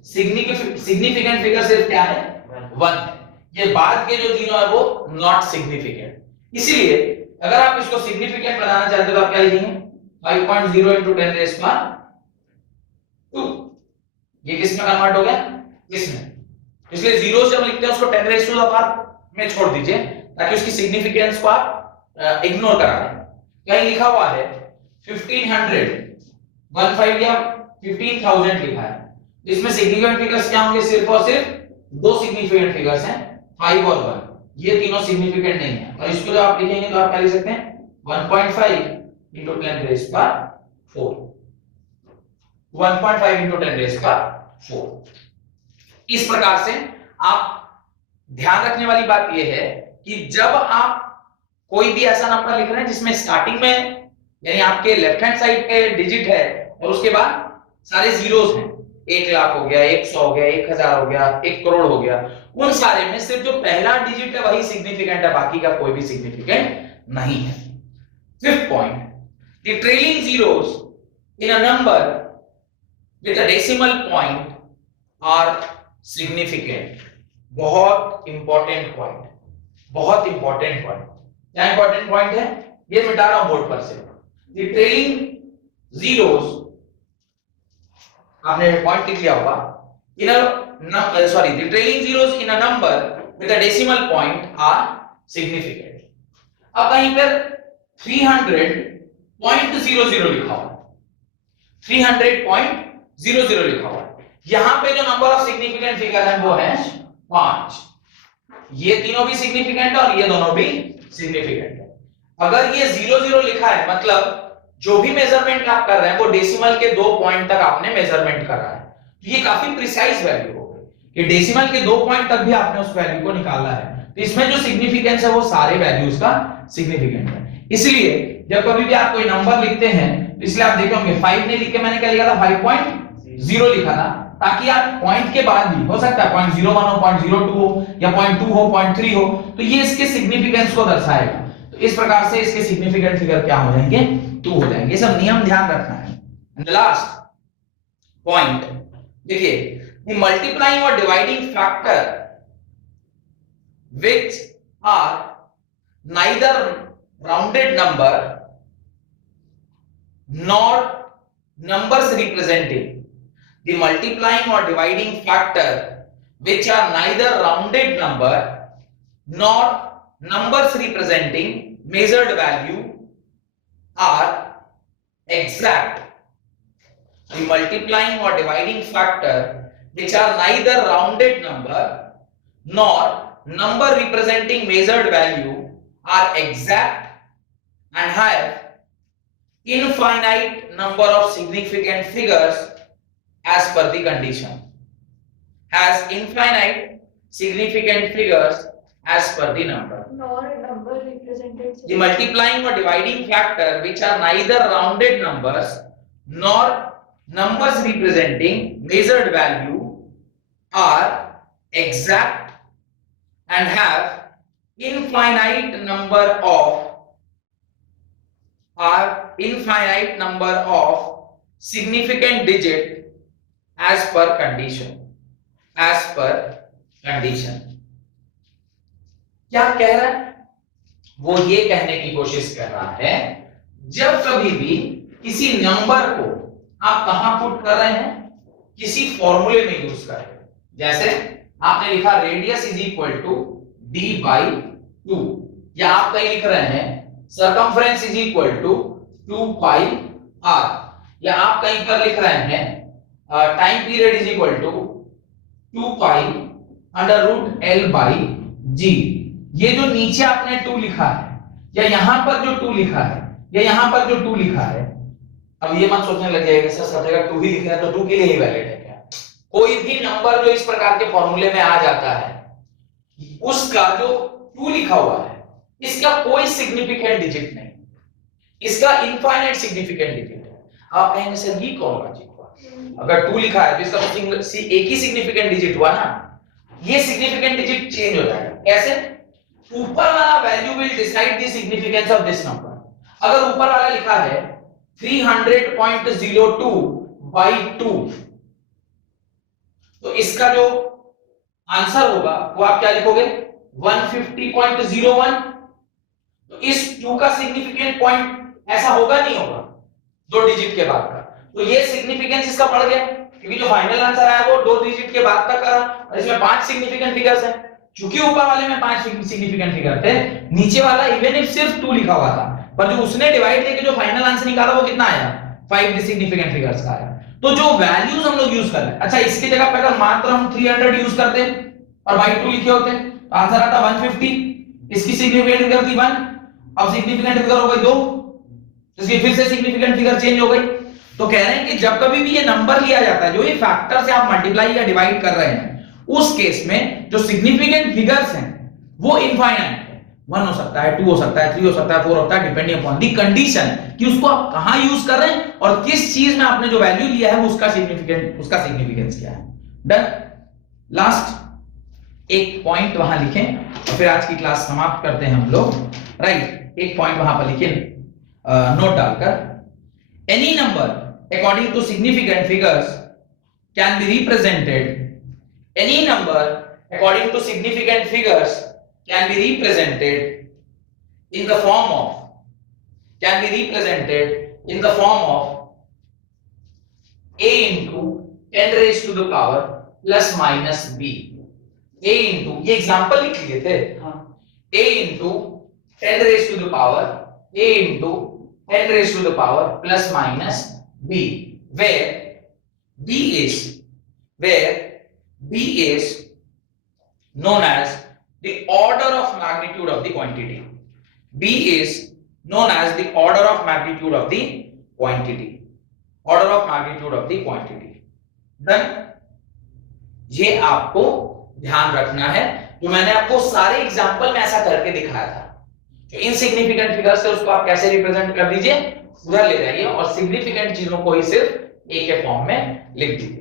significant figure सिर्फ क्या है, 1 है। ये बाद के जो तीनों है वो नॉट सिग्निफिकेंट। इसलिए अगर आप इसको सिग्निफिकेंट बनाना चाहते हो तो आप क्या लिखेंगे, 5.0 into 10 raised power 2। ये किस में कन्वर्ट हो गया, इसमें। इसलिए जीरो जब लिखते हैं उसको 10 raised to the power में छोड़ दीजिए ताकि उसकी सिग्निफिकेंस को आप इग्नोर करा दें। कहीं लिखा हुआ है 1500, 15 या 15000 लिखा है, इसमें सिग्निफिकेंट फिगर्स क्या होंगे, सिर्फ और सिर्फ 2 सिग्निफिकेंट फिगर्स हैं, 5 और 1। ये तीनों सिग्निफिकेंट नहीं है। और इसको जब आप लिखेंगे तो आप क्या लिख सकते हैं, 1.5 into 10 raised power 4, 1.5 into 10 raised power 4। इस प्रकार से आप ध्यान रखने वाली बात यह है कि जब आप कोई भी ऐसा नंबर लिख रहे हैं जिसमें स्टार्टिंग में यानी आपके लेफ्ट हैंड साइड पे डिजिट है और उसके बाद सारे जीरोस हैं, 1 लाख हो गया, 100 हो गया, 1000 हो गया, 1 करोड़ हो गया, उन सारे में सिर्फ जो पहला डिजिट है वही सिग्निफिकेंट है, बाकी का कोई भी सिग्निफिकेंट नहीं है। Fifth point, the trailing zeros in a number with a decimal point are significant. बहुत इंपॉर्टेंट पॉइंट, बहुत इंपॉर्टेंट पॉइंट। क्या इंपॉर्टेंट पॉइंट है, ये मिटा रहा हूं बोर्ड पर से। द ट्रेलिंग जीरोस, आपने पॉइंट लिख लिया होगा, in a sorry, the trailing zeros in a number with a decimal point are significant. अब कहीं पर 300.00 लिखा हुआ है, 300.00 लिखा हुआ है, यहां पे जो नंबर ऑफ सिग्निफिकेंट फिगर है वो है 5। ये तीनों भी सिग्निफिकेंट है और ये दोनों भी सिग्निफिकेंट है। अगर ये 00 लिखा है मतलब जो भी मेजरमेंट आप कर रहे हैं वो डेसिमल के 2 पॉइंट तक आपने मेजरमेंट करा है, तो ये काफी प्रिसाइज वैल्यू हो गई कि डेसिमल के 2 पॉइंट तक भी आपने उस वैल्यू को निकाला है। तो इसमें जो सिग्निफिकेंस है वो सारे वैल्यूज का सिग्निफिकेंट है। इसलिए जब कभी भी आप कोई नंबर लिखते हैं तो इसलिए आप देखे होंगे 5 नहीं लिख के मैंने क्या लिखा था, 5.0 लिखा था, ताकि आप पॉइंट के बाद भी हो सकता है 0.01 हो, 0.02 हो या 0.2 हो, 0.3 हो, तो ये इसके सिग्निफिकेंस को दर्शाएगा। तो इस प्रकार से इसके सिग्निफिकेंट फिगर क्या हो जाएंगे, 2 हो जाएंगे। ये सब नियम ध्यान रखना है। एंड द लास्ट पॉइंट देखिए, द मल्टीप्लाइंग और dividing factor which are neither rounded number nor numbers representing, the multiplying or dividing factor which are neither rounded number nor numbers representing measured value are exact. The multiplying or dividing factor which are neither rounded number nor number representing measured value are exact and have infinite number of significant figures as per the condition. Has infinite significant figures as per the number. Nor number represented. The multiplying or dividing factor which are neither rounded numbers nor numbers representing measured value are exact and have infinite number of significant digit as per condition. क्या कह रहा है? वो ये कहने की कोशिश कर रहा है जब कभी भी किसी नंबर को आप कहां पुट कर रहे हैं, किसी फॉर्मूले में यूज कर रहे हैं। जैसे आपने लिखा radius is equal to d by 2, या आप कहीं लिख रहे हैं circumference is equal to 2 pi r, या आप कहीं पर लिख रहे हैं time period is equal to 2 pi under root l by g। ये जो नीचे आपने 2 लिखा है, या यहां पर जो 2 लिखा है, या यहां पर जो 2 लिखा है, अब ये मत सोचने लग जाएगा सर सब जगह 2 ही लिख रहे हैं तो 2 के लिए ही वैलिड है क्या? कोई भी नंबर जो इस प्रकार के फॉर्मूले में आ जाता है, उसका जो 2 लिखा हुआ है, इसका कोई सिग्निफिकेंट डिजिट नहीं, इसका इनफाइनाइट सिग्निफिकेंट डिजिट है। आप कहेंगे सर ये कौन लॉजिक हुआ? अगर 2 लिखा है तो इसका तो एक ही सिग्निफिकेंट डिजिट हुआ ना, ये सिग्निफिकेंट डिजिट चेंज हो जाएगा। कैसे? ऊपर वाला value will decide the significance of this number. अगर ऊपर वाला लिखा है 300.02 by 2, तो इसका जो आंसर होगा वो आप क्या लिखोगे? 150.01। तो इस 2 का सिग्निफिकेंट पॉइंट ऐसा होगा नहीं होगा 2 डिजिट के बाद का, तो ये सिग्निफिकेंस इसका बढ़ गया, क्योंकि जो फाइनल आंसर आया वो 2 डिजिट के बाद तक का, और इसमें 5 सिग्निफिकेंट फिगर्स हैं। चूंकि ऊपर वाले में 5 सिग्निफिकेंट फिगर थे, नीचे वाला इवन इफ सिर्फ 2 लिखा हुआ था, पर जो उसने डिवाइड करके जो फाइनल आंसर निकाला वो कितना आया? 5 सिग्निफिकेंट फिगर्स का आया। तो जो वैल्यूज हम लोग यूज कर रहे हैं, अच्छा इसकी जगह पे अगर मात्र हम 300 यूज करते और बाई 2 लिखे होते तो आंसर आता 150। इसकी सिग्निफिकेंट फिगर थी 1, अब सिग्निफिकेंट फिगर हो गई 2, इसकी फिर से सिग्निफिकेंट फिगर चेंज हो गई। तो कह रहे हैं कि जब कभी भी ये नंबर लिया जाता है, जो ये फैक्टर से आप मल्टीप्लाई या डिवाइड कर रहे हैं, उस केस में जो सिग्निफिकेंट फिगर्स हैं वो इनफाइनाइट है। 1 हो सकता है, 2 हो सकता है, 3 हो सकता है, 4 होता है, डिपेंडिंग अपॉन द कंडीशन कि उसको आप कहां यूज कर रहे हैं और किस चीज में आपने जो वैल्यू लिया है उसका सिग्निफिकेंस क्या है। डन। लास्ट एक पॉइंट वहां लिखें और फिर आज की क्लास समाप्त करते हैं हम लोग। राइट, एक पॉइंट वहां पर लिखें नोट डालकर, any number according to significant figures can be represented, any number according to significant figures can be represented in the form of a into 10 raised to the power plus minus b। a into, ये example लिख लिए थे, a into 10 raised to the power, a into 10 raised to the power plus minus b, where b is known as the order of magnitude of the quantity. b is known as the order of magnitude of the quantity. Then ये आपको ध्यान रखना है, जो मैंने आपको सारे example में ऐसा करके दिखाया था। जो इनसिग्निफिकेंट फिगर से उसको आप कैसे रिप्रेजेंट कर दीजिए, उधर ले जाइए और सिग्निफिकेंट चीजों को ही सिर्फ ए के फॉर्म में लिख दीजिए।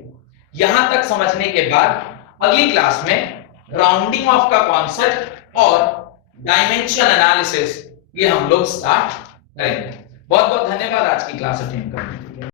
यहां तक समझने के बाद अगली क्लास में राउंडिंग ऑफ का कॉन्सेप्ट और डायमेंशन एनालिसिस ये हम लोग स्टार्ट करेंगे। बहुत बहुत धन्यवाद आज की क्लास अटेंड करने के लिए।